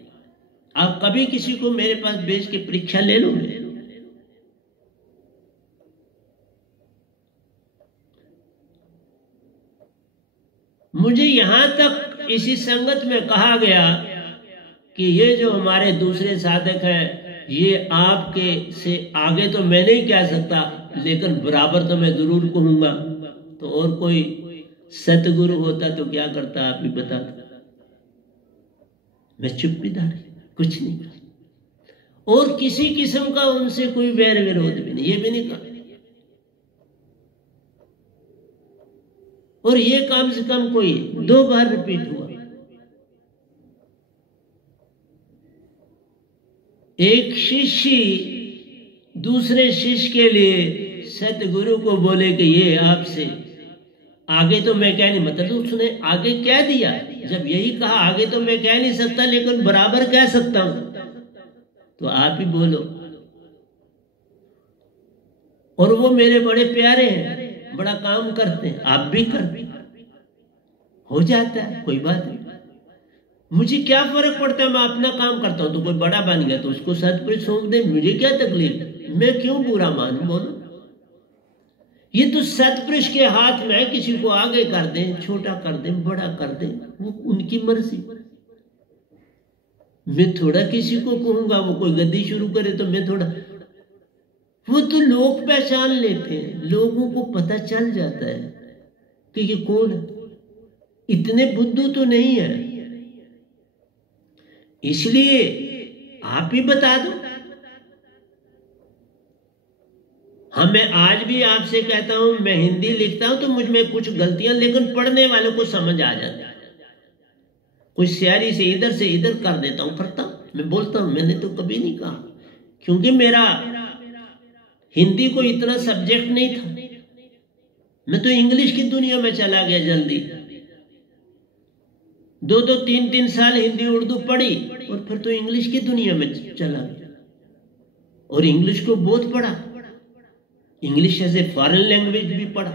आप कभी किसी को मेरे पास भेज के परीक्षा ले लो, मुझे यहां तक इसी संगत में कहा गया कि ये जो हमारे दूसरे साधक हैं, ये आपके से आगे तो मैं नहीं कह सकता, लेकिन बराबर तो मैं जरूर कहूंगा। तो और कोई सतगुरु होता तो क्या करता, आप ही बता दो। मैं चुप्पीदार, कुछ नहीं कहा, और किसी किस्म का उनसे कोई वैर विरोध भी नहीं, ये भी नहीं कहा। और ये कम से कम कोई 2 बार रिपीट हुआ। एक शिष्य दूसरे शिष्य के लिए सतगुरु को बोले कि ये आपसे आगे तो मैं कह नहीं, मतलब उसने आगे क्या दिया, जब यही कहा आगे तो मैं कह नहीं सकता लेकिन बराबर कह सकता हूं, तो आप ही बोलो। और वो मेरे बड़े प्यारे हैं, बड़ा काम करते हैं, आप भी करते, हो जाता है, कोई बात नहीं। मुझे क्या फर्क पड़ता है, मैं अपना काम करता हूं, तो कोई बड़ा बन गया तो उसको सतपुरुष सौंप दे, मुझे क्या तकलीफ, मैं क्यों बुरा मानूं, बोलो। ये तो सतपुरुष के हाथ में है, किसी को आगे कर दें, छोटा कर दें, बड़ा कर दें, वो उनकी मर्जी। मैं थोड़ा किसी को कहूंगा वो कोई गद्दी शुरू करे तो मैं थोड़ा, वो तो लोग पहचान लेते हैं, लोगों को पता चल जाता है कि ये कौन है, इतने बुद्धू तो नहीं है। इसलिए आप ही बता दो। हाँ, मैं आज भी आपसे कहता हूं, मैं हिंदी लिखता हूं तो मुझ में कुछ गलतियां, लेकिन पढ़ने वालों को समझ आ जाता है। कुछ शायरी से इधर कर देता हूं, करता हूं, मैं बोलता हूं, मैंने तो कभी नहीं कहा, क्योंकि मेरा हिंदी को इतना सब्जेक्ट नहीं था। मैं तो इंग्लिश की दुनिया में चला गया जल्दी, 2-2, 3-3 साल हिंदी उर्दू पढ़ी और फिर तो इंग्लिश की दुनिया में चला गया, और इंग्लिश को बहुत पढ़ा, English as a foreign language भी पढ़ा,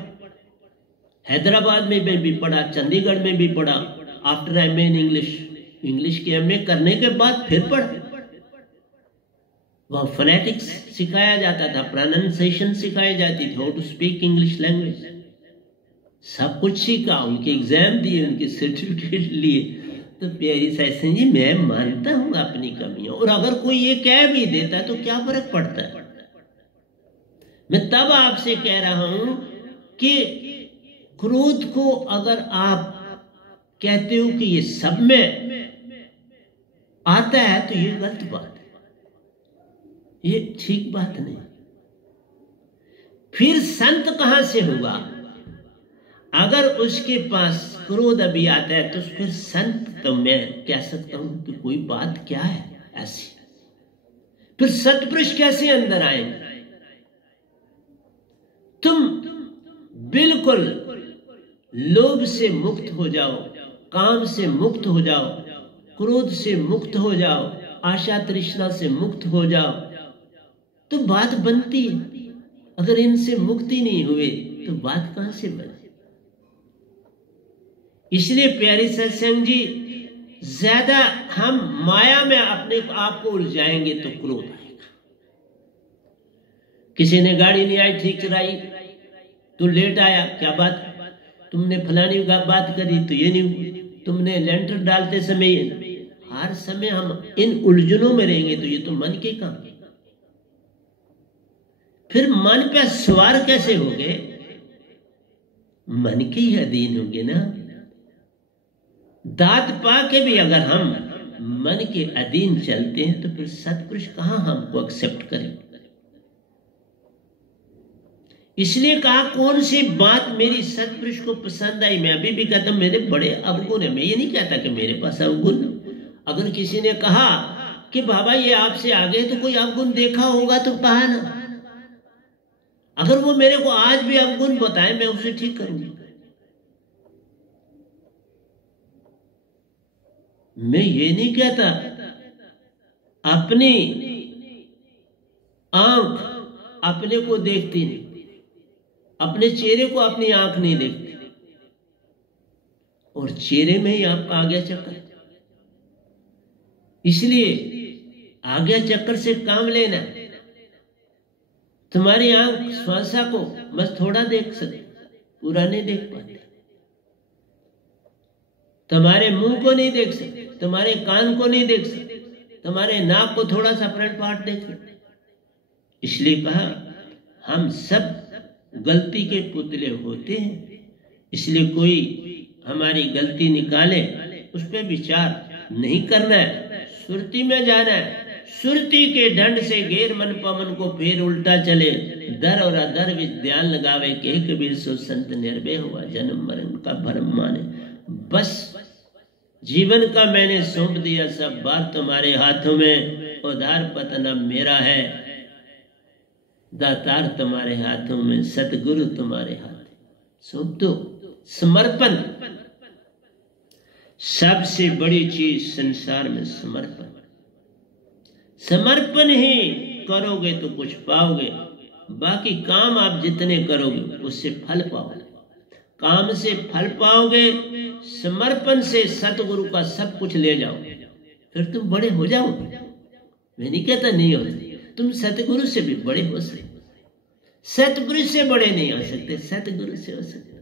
हैदराबाद में भी पढ़ा, चंडीगढ़ में भी पढ़ा। आफ्टर एमए इन इंग्लिश के एमए करने के बाद फिर पढ़ा। वहां फोनेटिक्स सिखाया जाता था, प्रोनाउंसिएशन सिखाई जाती थी, how to speak English language, सब कुछ सीखा, उनके एग्जाम दिए, उनके सर्टिफिकेट लिए। तो प्यारी सत्संग जी, मैं मानता हूं अपनी कमियां, और अगर कोई ये कह भी देता है तो क्या फर्क पड़ता है। मैं तब आपसे कह रहा हूं कि क्रोध को अगर आप कहते हो कि ये सब में आता है तो ये गलत बात है, ये ठीक बात नहीं। फिर संत कहां से होगा? अगर उसके पास क्रोध अभी आता है तो फिर संत तो मैं कह सकता हूं कि कोई बात क्या है ऐसी, फिर सतपुरुष कैसे अंदर आएंगे? तुम बिल्कुल लोभ से मुक्त हो जाओ, काम से मुक्त हो जाओ, क्रोध से मुक्त हो जाओ, आशा तृष्णा से मुक्त हो जाओ, तो बात बनती है। अगर इनसे मुक्ति नहीं हुए तो बात कहां से बने? इसलिए प्यारी सत्संग जी, ज्यादा हम माया में अपने आप को उलझाएंगे तो क्रोध आएगा। किसी ने गाड़ी नहीं आई ठीक चलाई, तू लेट आया, क्या बात, तुमने फलानी बात करी तो ये नहीं, तुमने लेंटर डालते समय, हर समय हम इन उलझनों में रहेंगे तो ये तो मन के काम। फिर मन पे सवार कैसे होंगे? मन के ही अधीन होंगे ना। दात पा के भी अगर हम मन के अधीन चलते हैं तो फिर सत्पुरुष कहां हमको एक्सेप्ट करें। इसलिए कहा कौन सी बात मेरी सत्पुरुष को पसंद आई। मैं अभी भी कहता हूं मेरे बड़े अवगुण है। मैं ये नहीं कहता कि मेरे पास अवगुण। अगर किसी ने कहा कि बाबा ये आपसे आगे तो कोई अवगुण देखा होगा तो कहा ना। अगर वो मेरे को आज भी अवगुण बताए मैं उसे ठीक करूंगा। मैं ये नहीं कहता अपनी आंख अपने को देखती नहीं, अपने चेहरे को अपनी आंख नहीं देखती, और चेहरे में ही आपका आज्ञा चक्कर। इसलिए आज्ञा चक्कर से काम लेना। तुम्हारी आंख श्वासा को बस थोड़ा देख सकते, पूरा नहीं देख पाते। तुम्हारे मुंह को नहीं देख सकते, तुम्हारे कान को नहीं देख सकते, तुम्हारे नाक को थोड़ा सा फ्रंट पार्ट देख सकते। इसलिए कहा हम सब गलती के पुतले होते हैं। इसलिए कोई हमारी गलती निकाले उस पर विचार नहीं करना है, सुरती में जाना है। सुरती के दंड से घेर मन पवन को फेर उल्टा चले, दर और अदर विच ध्यान लगावे के कबीर सो संत निर्भय हुआ, जन्म मरण का भरम माने। बस जीवन का मैंने सौंप दिया सब बात तुम्हारे हाथों में, उधार पतन अब मेरा है, दातार तुम्हारे हाथों में, सतगुरु तुम्हारे हाथ। सौंप दो। समर्पण सबसे बड़ी चीज संसार में समर्पण। समर्पण ही करोगे तो कुछ पाओगे। बाकी काम आप जितने करोगे उससे फल पाओगे। काम से फल पाओगे, समर्पण से सतगुरु का सब कुछ ले जाओ, फिर तुम बड़े हो जाओगे। मैं नहीं कहता नहीं हो सकते, तुम सतगुरु से भी बड़े हो सकते। सतपुरुष से बड़े नहीं हो सकते, सतगुरु से हो सकते।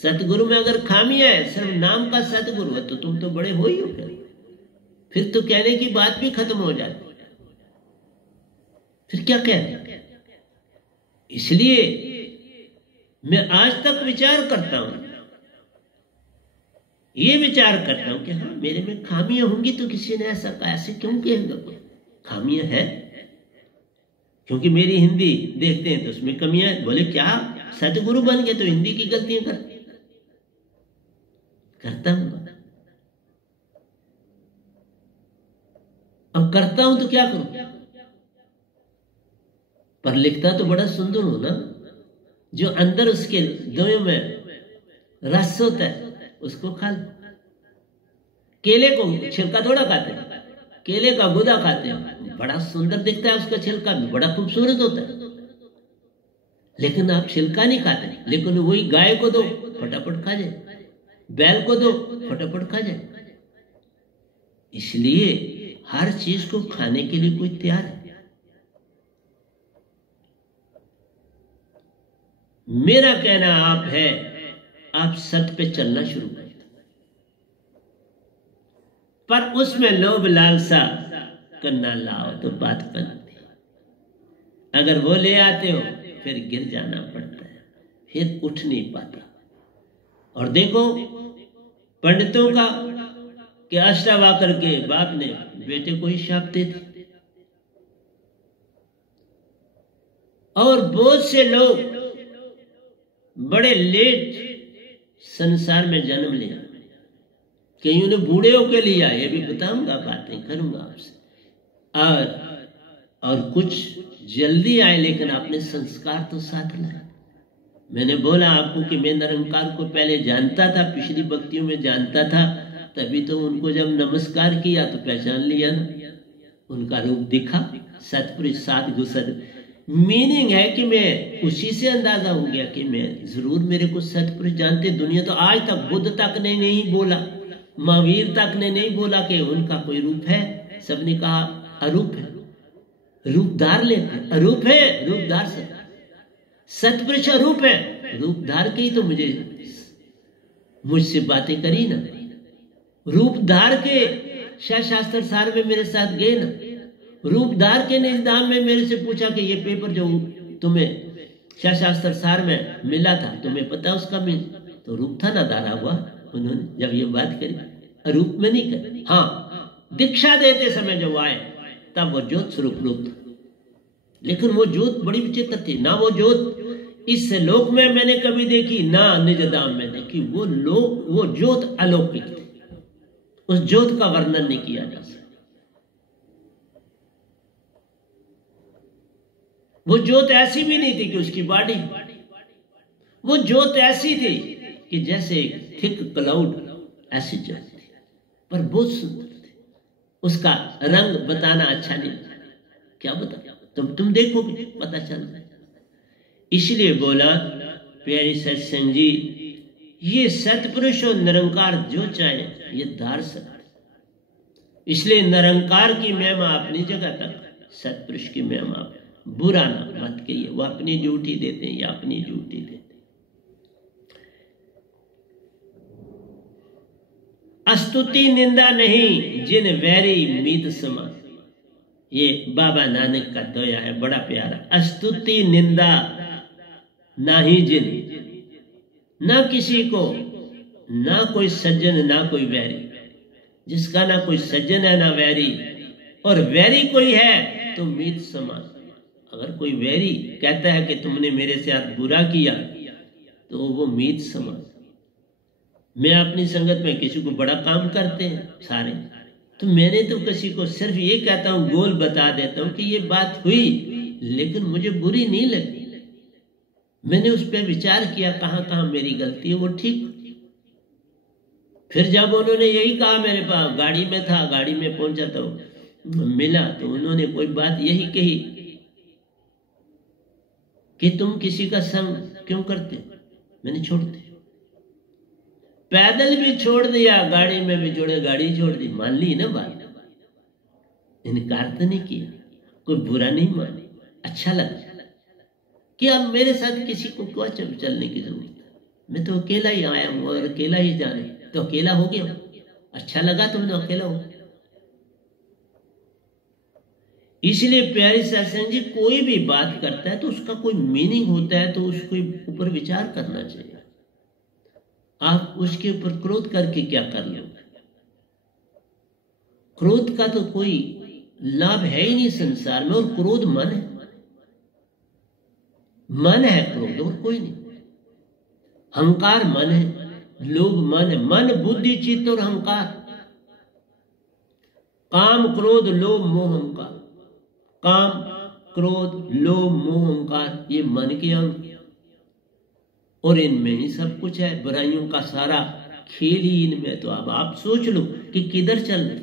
सतगुरु में अगर खामियां है, सिर्फ नाम का सतगुरु है, तो तुम तो बड़े हो ही हो। फिर तो कहने की बात भी खत्म हो जाती, फिर क्या कहते। इसलिए मैं आज तक विचार करता हूं, ये विचार करता हूं कि हाँ मेरे में खामियां होंगी तो किसी ने ऐसा कहा, ऐसे क्यों कहेगा कोई। खामियां हैं क्योंकि मेरी हिंदी देखते हैं तो उसमें कमियां हैं। बोले क्या सतगुरु बन गए तो हिंदी की गलतियां करता हूं। अब करता हूं तो क्या करूं। पर लिखता तो बड़ा सुंदर हो ना। जो अंदर उसके दोनों में रस होता है उसको खा लो। केले को छिलका थोड़ा खाते हैं, केले का गुदा खाते हैं, बड़ा सुंदर दिखता है उसका छिलका भी, बड़ा खूबसूरत होता है। लेकिन आप छिलका नहीं खाते, लेकिन वही गाय को दो फटाफट खा जाए, बैल को दो फटाफट खा जाए। इसलिए हर चीज को खाने के लिए कोई तैयार है। मेरा कहना आप है, आप सत्य पे चलना शुरू करें, पर उसमें लोभ लालसा करना लाओ तो बात बनती है। अगर वो ले आते हो फिर गिर जाना पड़ता है, फिर उठ नहीं पाता। और देखो पंडितों का कि अष्टावक्र के बाप ने बेटे को ही शाप दे दी। और बहुत से लोग बड़े लेट संसार में जन्म लिया, कईयों ने बूढ़े होकर लिया, ये भी बताऊंगा, बातें करूंगा आपसे। और कुछ जल्दी आए, लेकिन आपने संस्कार तो साथ लाए। मैंने बोला आपको कि मैं निरंकार को पहले जानता था, पिछली भक्तियों में जानता था, तभी तो उनको जब नमस्कार किया तो पहचान लिया ना, उनका रूप दिखा। सतपुरुष साथ गुसर मीनिंग है कि मैं उसी से अंदाजा हो गया कि मैं जरूर मेरे को सतपुरुष जानते। दुनिया तो आज तक बुद्ध तक ने नहीं बोला, महावीर तक ने नहीं बोला कि उनका कोई रूप है। सबने कहा अरूप है, रूपधार लेते, अरूप है रूपधार से। सतपुरुष अरूप है, रूपधार के ही तो मुझसे बातें करी ना। रूपधार के शास्त्र सार में मेरे साथ गए ना। रूपधार के निदान में मेरे से पूछा कि ये पेपर जो तुम्हें शास्त्र सार में मिला था, तुम्हें पता उसका मीन? तो रूप था ना धारा हुआ। उन्होंने जब ये बात करी, रूप में नहीं करी। हाँ, दीक्षा देते समय जब आए तब वो ज्योत स्वरूप रूप था, लेकिन वो ज्योत बड़ी विचित्र थी ना। वो ज्योत इस लोक में मैंने कभी देखी ना निजधाम में देखी। वो ज्योत अलौकिक थी, उस ज्योत का वर्णन नहीं किया जा सकता। वो ज्योत ऐसी भी नहीं थी कि उसकी बॉडी, वो ज्योत ऐसी थी कि जैसे थिक क्लाउड ऐसी ज्योत थी, पर बहुत सुंदर थी। उसका रंग बताना अच्छा नहीं, क्या बता, तुम देखोगे पता चल जाए। इसलिए बोला प्यारी सत्संग जी, ये सतपुरुष और निरंकार जो चाहे ये धार सकते। इसलिए निरंकार की महिमा अपनी जगह तक, सतपुरुष की महिमा बुरा ना मत कहिए। वो अपनी ड्यूटी देते हैं या अपनी ड्यूटी देते। अस्तुति निंदा नहीं जिन वैरी मीत समा, ये बाबा नानक का दोया है, बड़ा प्यारा। अस्तुति निंदा नाही जिन, ना किसी को, ना कोई सज्जन ना कोई वैरी। जिसका ना कोई सज्जन है ना वैरी, और वैरी कोई है तो मीत समान। अगर कोई वैरी कहता है कि तुमने मेरे साथ बुरा किया तो वो मीत समान। मैं अपनी संगत में किसी को बड़ा काम करते हैं सारे, तो मैंने तो किसी को सिर्फ ये कहता हूं, गोल बता देता हूं कि ये बात हुई, लेकिन मुझे बुरी नहीं लगी। मैंने उस पर विचार किया कहां कहां मेरी गलती है, वो ठीक। फिर जब उन्होंने यही कहा, मेरे पास गाड़ी में था, गाड़ी में पहुंचा तो मिला, तो उन्होंने कोई बात यही कही कि तुम किसी का संग क्यों करते? मैंने छोड़ दिया, पैदल भी छोड़ दिया, गाड़ी में भी जोड़े, गाड़ी छोड़ दी। मान ली ना बात, इनकार तो नहीं किया, कोई बुरा नहीं मानी, अच्छा लगा कि अब मेरे साथ किसी को क्यों चलने की जरूरत है। मैं तो अकेला ही आया हूं और अकेला ही जाने, तो अकेला हो गया, अच्छा लगा तुम तो अकेला हो। इसलिए प्यारी सत्संग जी, कोई भी बात करता है तो उसका कोई मीनिंग होता है, तो उसके ऊपर विचार करना चाहिए। आप उसके ऊपर क्रोध करके क्या कर लोगे? क्रोध का तो कोई लाभ है ही नहीं संसार में। और क्रोध मन है, मन है क्रोध, और कोई नहीं। अहंकार मन है, लोभ मन है। मन बुद्धि चित्त और अहंकार, काम क्रोध लोभ मोह अहंकार। काम क्रोध लोभ मोह अहंकार, ये मन के अंग, और इनमें ही सब कुछ है। बुराइयों का सारा खेल ही इनमें। तो अब आप सोच लो कि किधर चल रहे।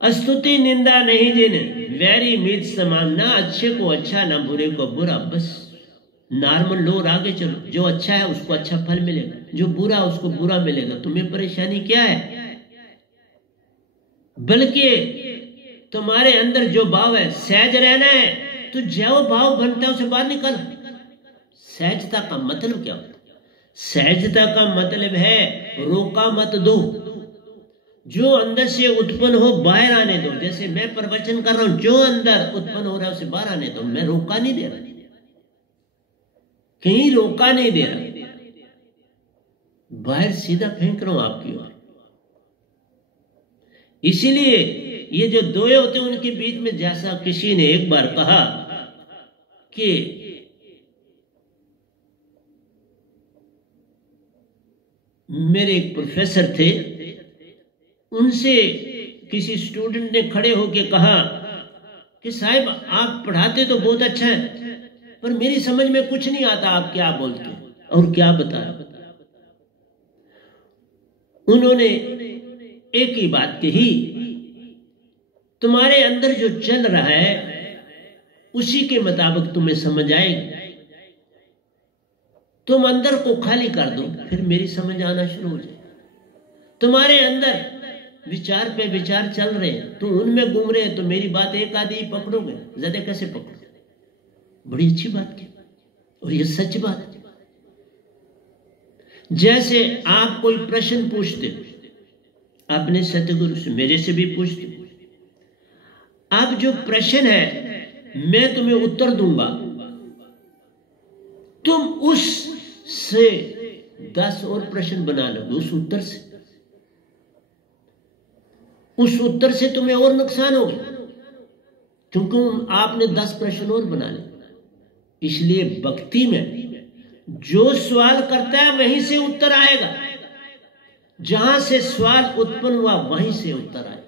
अस्तुति निंदा नहीं जिन वैरी मीत समान, ना अच्छे को अच्छा ना बुरे को बुरा। बस नॉर्मल लो और आगे चलो। जो अच्छा है उसको अच्छा फल मिलेगा, जो बुरा उसको बुरा मिलेगा। तुम्हें परेशानी क्या है? बल्कि तुम्हारे अंदर जो भाव है, सहज रहना है, तो जो भाव बनता है उसे बाहर निकल। सहजता का मतलब क्या होता है? सहजता का मतलब है रोका मत दो, जो अंदर से उत्पन्न हो बाहर आने दो। जैसे मैं प्रवचन कर रहा हूं, जो अंदर उत्पन्न हो रहा है उसे बाहर आने दो। मैं रोका नहीं दे रहा, कहीं रोका नहीं दे रहा, बाहर सीधा फेंक रहा हूं आपकी ओर। इसीलिए ये जो दोए होते हैं उनके बीच में, जैसा किसी ने एक बार कहा कि मेरे एक प्रोफेसर थे, उनसे किसी स्टूडेंट ने खड़े होकर कहा कि साहब आप पढ़ाते तो बहुत अच्छा है, पर मेरी समझ में कुछ नहीं आता आप क्या बोलते और क्या बता रहे। उन्होंने एक ही बात कही, तुम्हारे अंदर जो चल रहा है उसी के मुताबिक तुम्हें समझ आएगी। तुम अंदर को खाली कर दो, फिर मेरी समझ आना शुरू हो जाए। तुम्हारे अंदर विचार पे विचार चल रहे हैं, तुम उनमें घूम रहे हैं, तो मेरी बात एक आधी ही पकड़ोगे, ज्यादा कैसे पकड़ोगे? बड़ी अच्छी बात की, और ये सच बात है। जैसे आप कोई प्रश्न पूछते हो अपने सतगुरु से, मेरे से भी पूछते हो, अब जो प्रश्न है मैं तुम्हें उत्तर दूंगा, तुम उस से 10 और प्रश्न बना लोगे उस उत्तर से। उस उत्तर से तुम्हें और नुकसान होगा, क्योंकि आपने 10 प्रश्न और बना लिए। इसलिए भक्ति में जो सवाल करता है वहीं से उत्तर आएगा, जहां से सवाल उत्पन्न हुआ वहीं से उत्तर आएगा।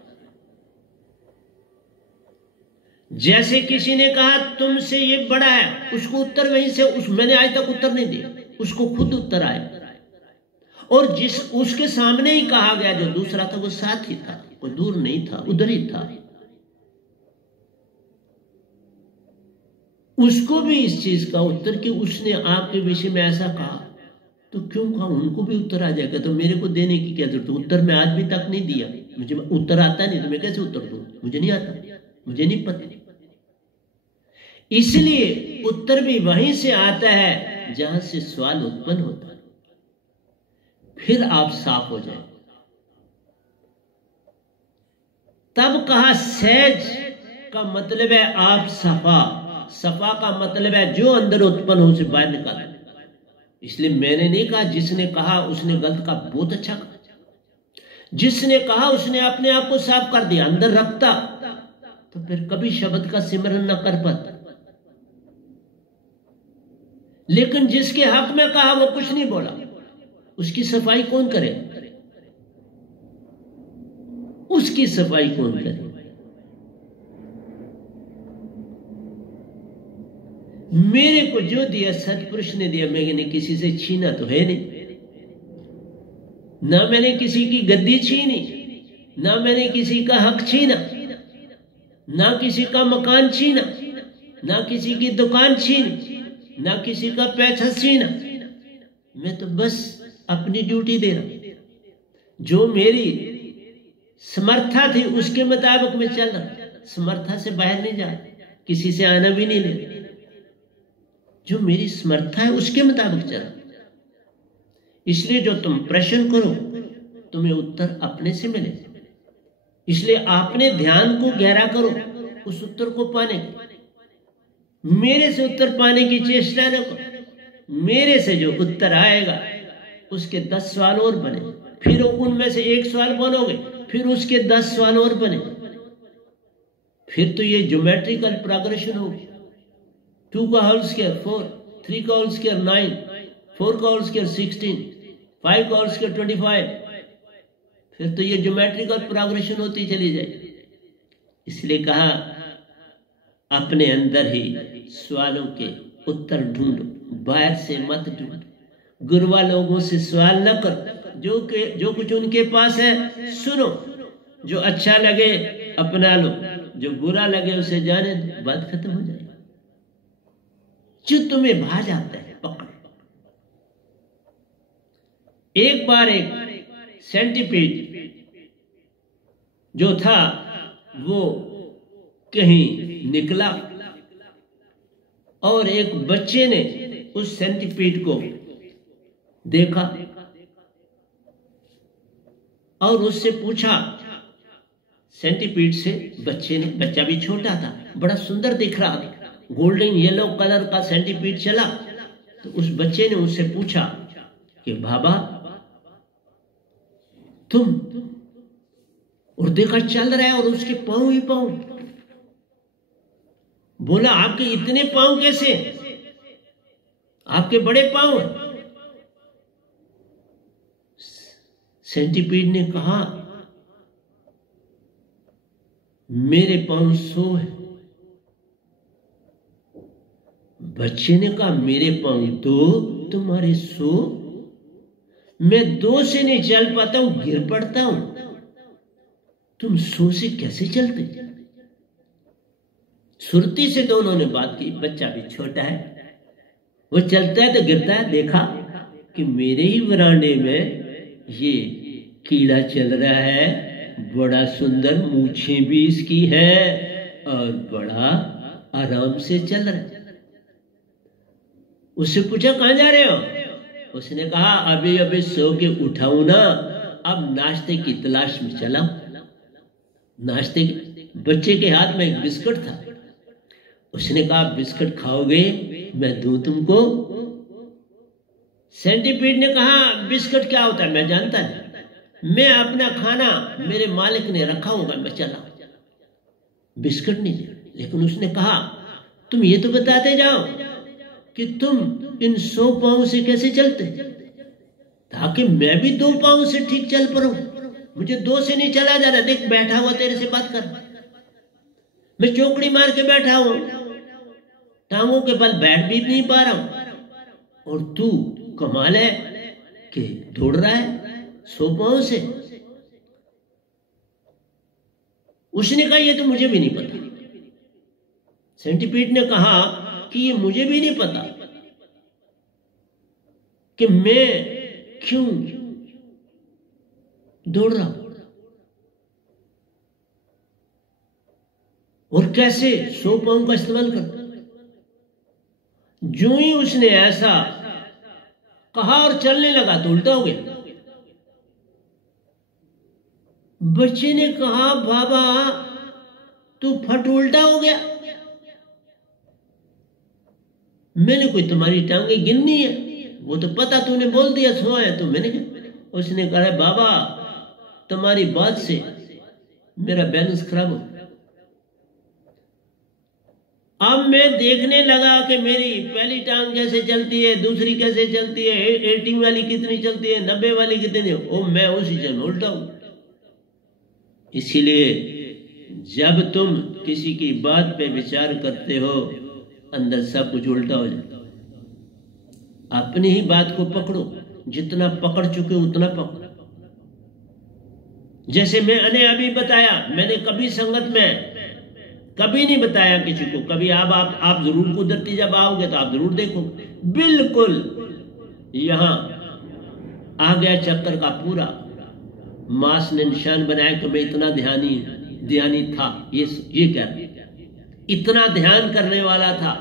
जैसे किसी ने कहा तुमसे ये बड़ा है, उसको उत्तर वहीं से, मैंने आज तक उत्तर नहीं दिया, उसको खुद उत्तर आया। और जिस उसके सामने ही कहा गया, जो दूसरा था वो साथ ही था, वो दूर नहीं था, उधर ही था। उसको भी इस चीज का उत्तर कि उसने आपके विषय में ऐसा कहा, तो क्यों कहा, उनको भी उत्तर आ जाएगा। तो मेरे को देने की क्या जरूरत है? उत्तर मैं आज भी तक नहीं दिया, मुझे उत्तर आता नहीं तो मैं कैसे उत्तर दूं? मुझे नहीं आता, मुझे नहीं पता। इसलिए उत्तर भी वहीं से आता है जहां से सवाल उत्पन्न होता है। फिर आप साफ हो जाए। तब कहा सहज का मतलब है आप सफा, सफा का मतलब है जो अंदर उत्पन्न हो उसे बाहर निकाल। इसलिए मैंने नहीं कहा, जिसने कहा उसने गलत कहा, बहुत अच्छा कहा। जिसने कहा उसने अपने आप को साफ कर दिया, अंदर रखता तो फिर कभी शब्द का सिमरन न कर पाता। लेकिन जिसके हक में कहा वो कुछ नहीं बोला, उसकी सफाई कौन करे? उसकी सफाई कौन करे? मेरे को जो दिया सतपुरुष ने दिया, मैंने किसी से छीना तो है नहीं। ना मैंने किसी की गद्दी छीनी, ना मैंने किसी का हक छीना, ना किसी का मकान छीना, ना किसी की दुकान छीनी, ना किसी का पैसा छीना। मैं तो बस अपनी ड्यूटी दे रहा, जो मेरी समर्था थी उसके मुताबिक मैं चल रहा। समर्था से बाहर नहीं जा, किसी से आना भी नहीं ले, जो मेरी समर्था है उसके मुताबिक चल। इसलिए जो तुम प्रश्न करो तुम्हें उत्तर अपने से मिले। इसलिए आपने ध्यान को गहरा करो उस उत्तर को पाने। मेरे से उत्तर पाने की चेष्टा न करो। मेरे से जो उत्तर आएगा उसके 10 सवाल और बने, फिर उनमें से एक सवाल बनोगे, फिर उसके 10 सवाल और बने। फिर तो ये ज्योमेट्रिकल प्रोग्रेशन होगी। 2 का होल स्क्वायर 4, 3 का होल स्क्वायर 9, 4 का होल स्क्वायर 16, 5 का होल स्क्वायर 25। फिर तो ये ज्योमेट्रिकल प्रोग्रेशन होती चली जाएगी। इसलिए कहा अपने अंदर ही सवालों के उत्तर ढूंढो, बाहर से मत ढूंढो। गुरुवा लोगों से सवाल न करो, जो कुछ उनके पास है सुनो, जो अच्छा लगे अपना लो, जो बुरा लगे उसे जाने दो, बात खत्म हो जाएगी। जो तुम्हें भा जाता है पकड़। एक बार एक सेंटीपीड जो था वो कहीं निकला और एक बच्चे ने उस सेंटीपीड को देखा और उससे पूछा, सेंटीपीड से बच्चे ने, बच्चा भी छोटा था, बड़ा सुंदर दिख रहा था, गोल्डन येलो कलर का सेंटीपीड चला। तो उस बच्चे ने उससे पूछा कि बाबा तुम, और देखा चल रहा है और उसके पांव ही पांव। बोला आपके इतने पांव कैसे? आपके बड़े पांव। सेंटीपीड ने कहा मेरे पांव 100 है। बच्चे ने कहा मेरे पांव 2, तुम्हारे 100? मैं 2 से नहीं चल पाता हूं, गिर पड़ता हूं, तुम 100 से कैसे चलते? सुरती से दोनों ने बात की। बच्चा भी छोटा है, वो चलता है तो गिरता है। देखा कि मेरे ही वरांडे में ये कीड़ा चल रहा है, बड़ा सुंदर, मूछें भी इसकी है और बड़ा आराम से चल रहा है। उससे पूछा कहां जा रहे हो? उसने कहा अभी अभी सो के उठाऊ ना, अब नाश्ते की तलाश में चला। नाश्ते बच्चे के हाथ में एक बिस्कुट था। उसने कहा बिस्कुट खाओगे? मैं दूं तुमको? सेंटीपीड ने कहा बिस्किट क्या होता है मैं जानता नहीं, मैं अपना खाना मेरे मालिक ने रखा होगा, मैं चला। बिस्किट नहीं दिया, लेकिन उसने कहा तुम ये तो बताते जाओ कि तुम इन 100 पाँव से कैसे चलते, ताकि मैं भी 2 पाँव से ठीक चल पड़ूं। मुझे 2 से नहीं चला जा रहा, देख बैठा हुआ तेरे से बात कर, मैं चौकड़ी मार के बैठा हूं, टांगों के बल बैठ भी नहीं पा रहा हूं, और तू कमाल है कि दौड़ रहा है 100 पाँव से। उसने कहा ये तो मुझे भी नहीं पता। सेंटीपीड ने कहा कि ये मुझे भी नहीं पता कि मैं क्यों दौड़ रहा हूं और कैसे 100 पाँव का इस्तेमाल कर। जो ही उसने ऐसा कहा और चलने लगा तो उल्टा हो गया। बच्चे ने कहा बाबा तू फट उल्टा हो गया, मैंने कोई तुम्हारी टांगे गिननी है, वो तो पता तूने बोल दिया 100 है तो मैंने कहा। उसने कहा बाबा तुम्हारी बात से मेरा बैलेंस खराब हो, अब मैं देखने लगा कि मेरी पहली टांग कैसे चलती है, दूसरी कैसे चलती है, 80 वाली कितनी चलती है, 90 वाली कितनी, ओ मैं उसी जन उल्टा हूं। इसीलिए जब तुम किसी की बात पे विचार करते हो अंदर सब कुछ उल्टा हो जाता। अपनी ही बात को पकड़ो, जितना पकड़ चुके उतना पकड़ो। जैसे मैंने अभी बताया, मैंने कभी संगत में कभी नहीं बताया किसी को, कभी आप जरूर कुदरती जब आओगे तो आप जरूर देखो, बिल्कुल यहां आ गया चक्कर का पूरा। मास ने निशान बनाया कि मैं इतना ध्यानी था, ये क्या इतना ध्यान करने वाला था।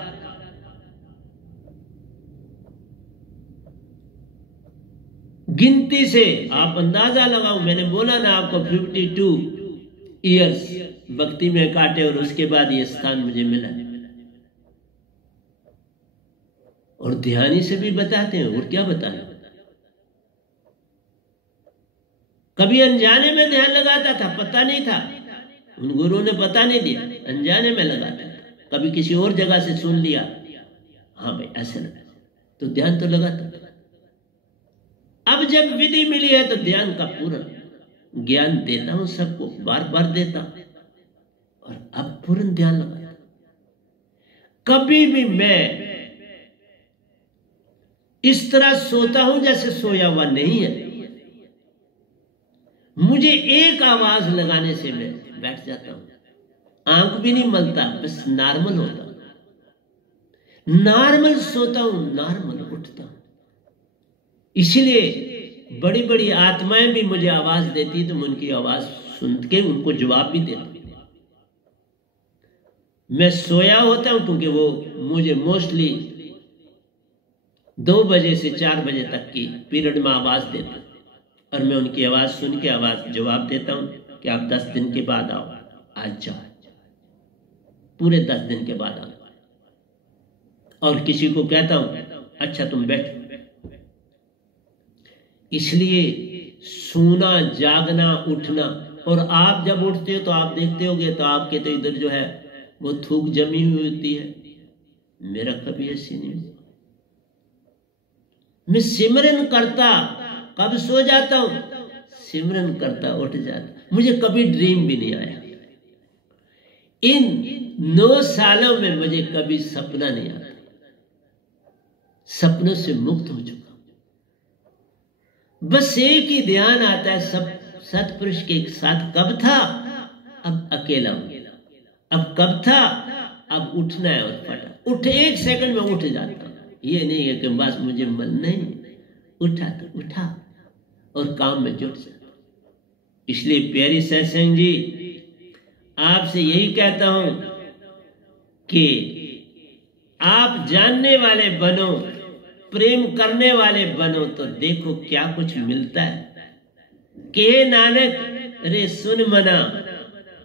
गिनती से आप अंदाजा लगाओ, मैंने बोला ना आपको 52 ईयर्स भक्ति में काटे और उसके बाद ये स्थान मुझे मिला। और ध्यानी से भी बताते हैं, और क्या बताना। कभी अनजाने में ध्यान लगाता था, पता नहीं था, उन गुरु ने पता नहीं दिया, अनजाने में लगाता था। कभी किसी और जगह से सुन लिया, हाँ भाई ऐसे लगा, तो ध्यान तो लगाता था। अब जब विधि मिली है तो ध्यान का पूरा ज्ञान देता हूं सबको, बार बार देता हूं, और अब पूर्ण ध्यान लगाता। कभी भी मैं इस तरह सोता हूं जैसे सोया हुआ नहीं है। मुझे एक आवाज लगाने से मैं बैठ जाता हूं, आंख भी नहीं मलता, बस नॉर्मल होता हूं, नॉर्मल सोता हूं, नॉर्मल उठता हूं। इसलिए बड़ी बड़ी आत्माएं भी मुझे आवाज देती तो मैं उनकी आवाज सुन के उनको जवाब भी देता। मैं सोया होता हूं क्योंकि वो मुझे मोस्टली 2 बजे से 4 बजे तक की पीरियड में आवाज देते, और मैं उनकी आवाज सुन के आवाज जवाब देता हूं कि आप 10 दिन के बाद आओ, आज जाओ, पूरे 10 दिन के बाद आओ। और किसी को कहता हूं अच्छा तुम बैठो। इसलिए सोना, जागना, उठना, और आप जब उठते हो तो आप देखते होगे तो आपके तो इधर जो है वो थूक जमी हुई होती है। मेरा कभी ऐसी नहीं। मैं सिमरन करता कब सो जाता हूं, सिमरन करता उठ जाता। मुझे कभी ड्रीम भी नहीं आया। इन 9 सालों में मुझे कभी सपना नहीं आया, सपनों से मुक्त हो चुका। बस एक ही ध्यान आता है, सब सतपुरुष के साथ कब था, अब अकेला हूं। अब कब था, अब उठना है, और फटा उठ 1 सेकंड में उठ जाता। ये नहीं है कि बस मुझे मन नहीं, उठा तो उठा और काम में जुट जाता। इसलिए प्यारी सत्संग जी, आपसे यही कहता हूं कि आप जानने वाले बनो, प्रेम करने वाले बनो, तो देखो क्या कुछ मिलता है। के नानक रे सुन मना,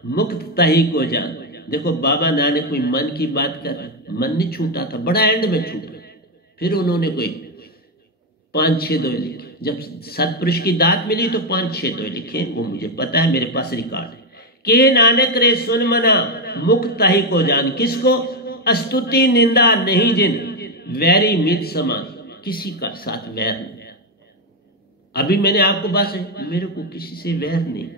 मुक्त तही को जान। देखो बाबा नानक कोई मन की बात कर रहे, मन नहीं छूटा था, बड़ा एंड में छूटा। फिर उन्होंने कोई 5-6 दोहे लिखे। जब सतपुरुष की दात मिली तो 5-6 दोहे लिखे, वो मुझे पता है, मेरे पास रिकॉर्ड है। के नानक रे सुन मना मुख ताहि को जान। किसको? स्तुति निंदा नहीं जिन वैरी मित समान। किसी का साथ वैर नहीं। अभी मैंने आपको बात है, मेरे को किसी से वैर नहीं।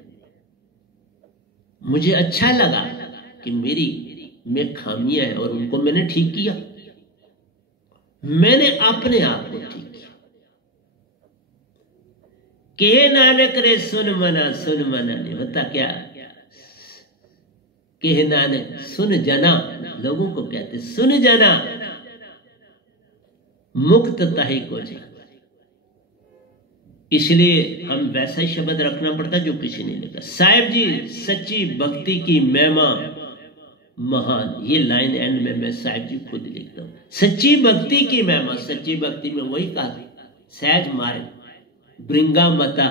मुझे अच्छा लगा कि मेरी में खामियां है और उनको मैंने ठीक किया। मैंने अपने आप को ठीक किया। के नानक रे सुन मना नहीं होता क्या? के नानक सुन जना, लोगों को कहते सुन जना मुक्त ताहि को जी। इसलिए हम वैसा ही शब्द रखना पड़ता जो किसी ने लिखा। साहिब जी सच्ची भक्ति की महिमा महान, ये लाइन एंड में मैं साहिब जी खुद लिखता हूं। सच्ची भक्ति की महिमा, सच्ची भक्ति में वही कहा, सहज मार्ग ब्रिंगा मता,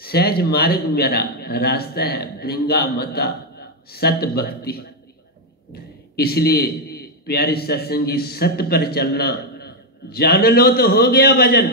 सहज मार्ग मेरा रास्ता है, ब्रिंगा मता सत भक्ति। इसलिए प्यारे सत्संगी, सत्य पर चलना, जान लो तो हो गया भजन।